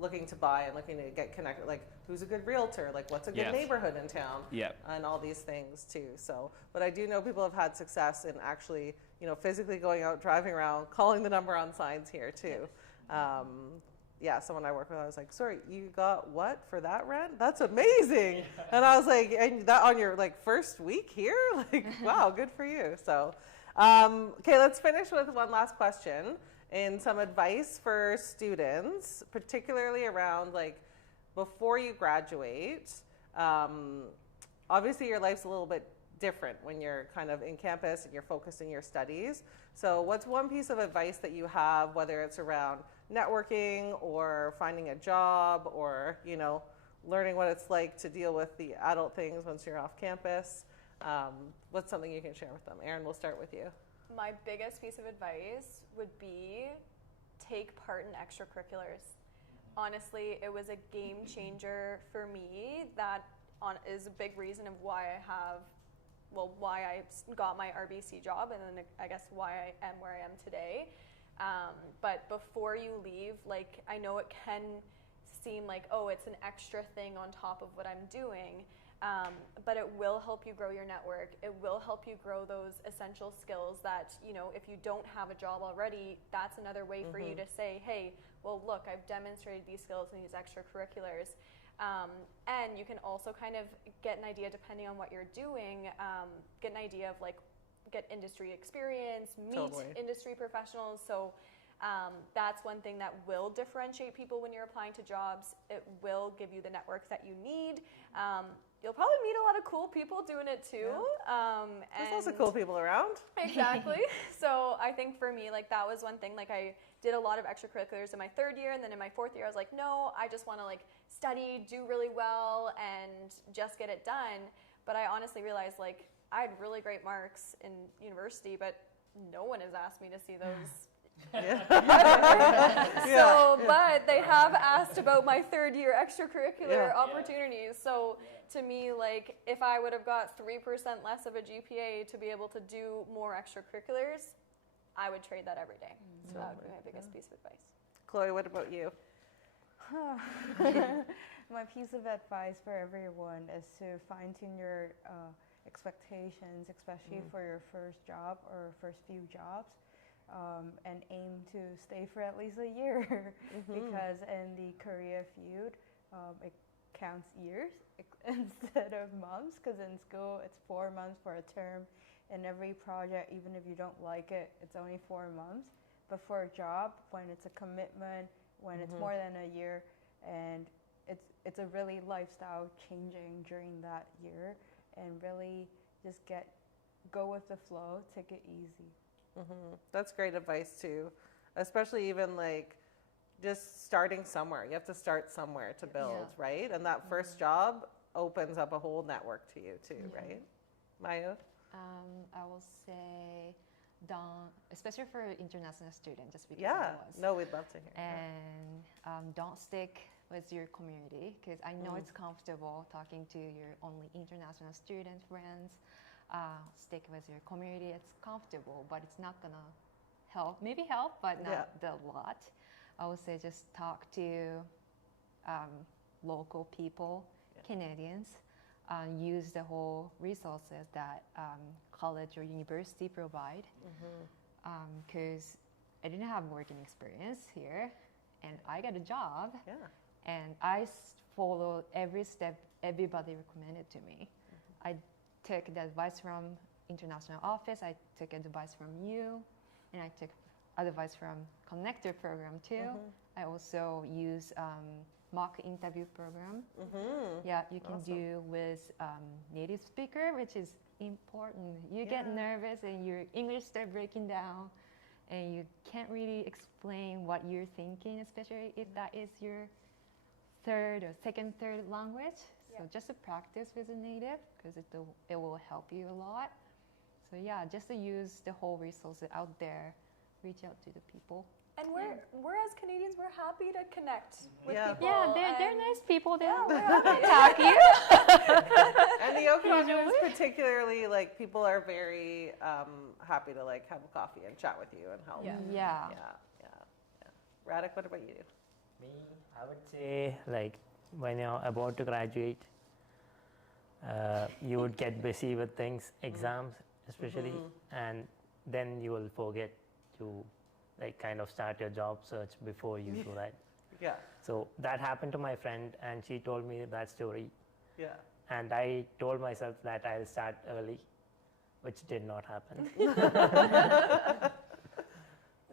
looking to buy and looking to get connected, like who's a good realtor, like what's a good neighborhood in town, and all these things too. So, but I do know people have had success in actually, physically going out, driving around, calling the number on signs here too. Someone I work with, I was like, sorry, you got what for that rent? That's amazing. And I was like, and that on your like first week here? Like, wow, good for you. So, okay, let's finish with one last question and some advice for students, particularly around like before you graduate. Obviously your life's a little bit different when you're kind of in campus and you're focused in your studies. So what's one piece of advice that you have, whether it's around networking or finding a job or, learning what it's like to deal with the adult things once you're off campus? What's something you can share with them? Erin, we'll start with you. My biggest piece of advice would be take part in extracurriculars. Honestly, it was a game changer for me. That is a big reason of why I got my RBC job, and then I guess why I am where I am today. But before you leave, like, I know it can seem like, oh, it's an extra thing on top of what I'm doing. but it will help you grow your network. It will help you grow those essential skills that, if you don't have a job already, that's another way for you to say, hey, well, look, I've demonstrated these skills in these extracurriculars. And you can also kind of get an idea, depending on what you're doing, get an idea of get industry experience, meet industry professionals. So that's one thing that will differentiate people when you're applying to jobs. It will give you the network that you need. You'll probably meet a lot of cool people doing it too. There's lots of cool people around. Exactly. So I think for me, that was one thing. I did a lot of extracurriculars in my third year, and then in my fourth year, I was like, no, I just want to study, do really well, and just get it done. But I honestly realized I had really great marks in university, but no one has asked me to see those. But they have asked about my third year extracurricular opportunities. So to me, if I would have got 3% less of a GPA to be able to do more extracurriculars, I would trade that every day. So that would be my biggest piece of advice. Chloe, what about you? My piece of advice for everyone is to fine-tune your expectations, especially for your first job or first few jobs. And aim to stay for at least a year because in the career field, it counts years instead of months, because in school it's 4 months for a term, and every project, even if you don't like it, it's only 4 months. But for a job, when it's a commitment, when it's more than a year, and it's a really lifestyle changing during that year, and really just go with the flow, take it easy. That's great advice too, especially even just starting somewhere. You have to start somewhere to build, right? And that first job opens up a whole network to you too, right? Mayu? I will say especially for international students, just because we'd love to hear. And don't stick with your community, because I know it's comfortable talking to your only international student friends. Stick with your community. It's comfortable, but it's not gonna help. Maybe help, but not a lot. I would say just talk to local people, Canadians. Use the whole resources that college or university provide. Because I didn't have working experience here, and I got a job. And I followed every step everybody recommended to me. I took the advice from international office, I took advice from you, and I took advice from connector program too. I also use mock interview program. You can do with native speaker, which is important. You get nervous and your English start breaking down, and you can't really explain what you're thinking, especially if that is your third language. So just to practice with a native, because it will help you a lot. So just to use the whole resources out there, reach out to the people. And we're as Canadians, we're happy to connect with people. Yeah, they're nice people. They'll happy. talk to you. And the Okanagans particularly, people are very happy to have a coffee and chat with you and help. Yeah. Radhik, what about you? Me, I would say when you're about to graduate, you would get busy with things, exams especially, and then you will forget to kind of start your job search before you do that. So that happened to my friend, and she told me that story. And I told myself that I'll start early, which did not happen.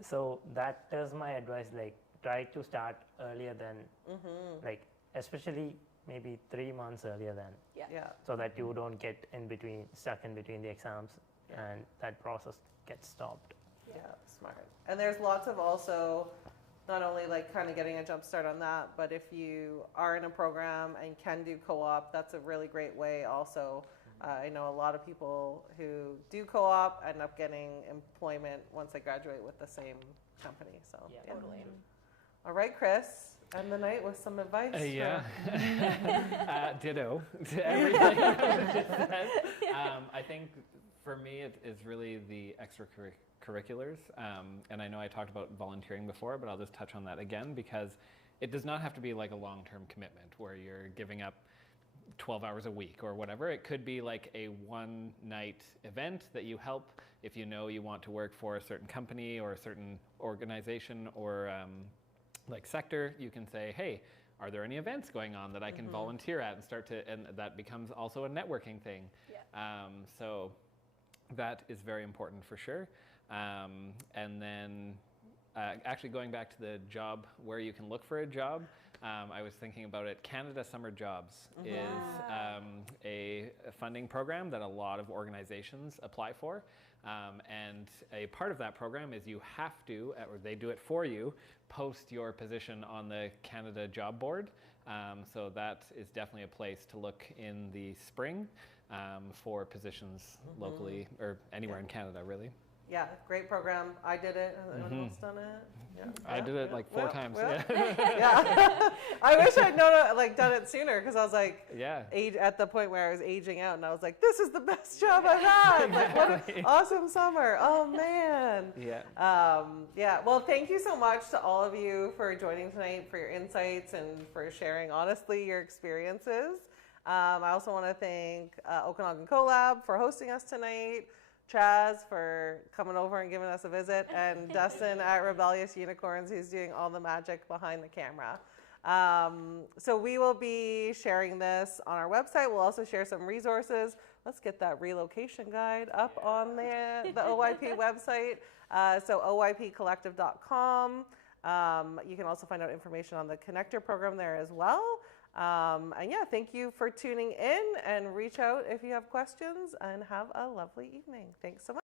So that is my advice, try to start earlier than, especially maybe 3 months earlier than, so that you don't get stuck in between the exams, and that process gets stopped. Smart. And there's lots of also, not only kind of getting a jump start on that, but if you are in a program and can do co-op, that's a really great way also. I know a lot of people who do co-op end up getting employment once they graduate with the same company. So Totally. All right, Chris, end the night with some advice. Ditto to everything that just said. I think for me it is really the extracurriculars, and I know I talked about volunteering before, but I'll just touch on that again, because it does not have to be a long-term commitment where you're giving up 12 hours a week or whatever. It could be like a one-night event that you help if you know you want to work for a certain company or a certain organization or like sector. You can say, hey, are there any events going on that I can volunteer at and start to, and that becomes also a networking thing. Yeah. So that is very important for sure. And then actually going back to the job, where you can look for a job, I was thinking about it. Canada Summer Jobs is a funding program that a lot of organizations apply for. And a part of that program is you have to, or they do it for you, post your position on the Canada Job Board. So that is definitely a place to look in the spring for positions locally or anywhere in Canada, really. Yeah, great program. I did it. Has anyone else done it? Yeah. I did it like 4 times. Yeah. Yeah. I wish I'd known done it sooner, because I was like, Yeah. at the point where I was aging out, and I was like, this is the best job I've had. Like, what an awesome summer. Oh man. Yeah. Yeah. Well, thank you so much to all of you for joining tonight, for your insights and for sharing honestly your experiences. I also want to thank Okanagan coLab for hosting us tonight. Chaz for coming over and giving us a visit, and Dustin at Rebellious Unicorns, who's doing all the magic behind the camera. So we will be sharing this on our website. We'll also share some resources. Let's get that relocation guide up on the OYP website. So oypcollective.com. You can also find out information on the Connector program there as well. And yeah, thank you for tuning in, and reach out if you have questions, and have a lovely evening. Thanks so much.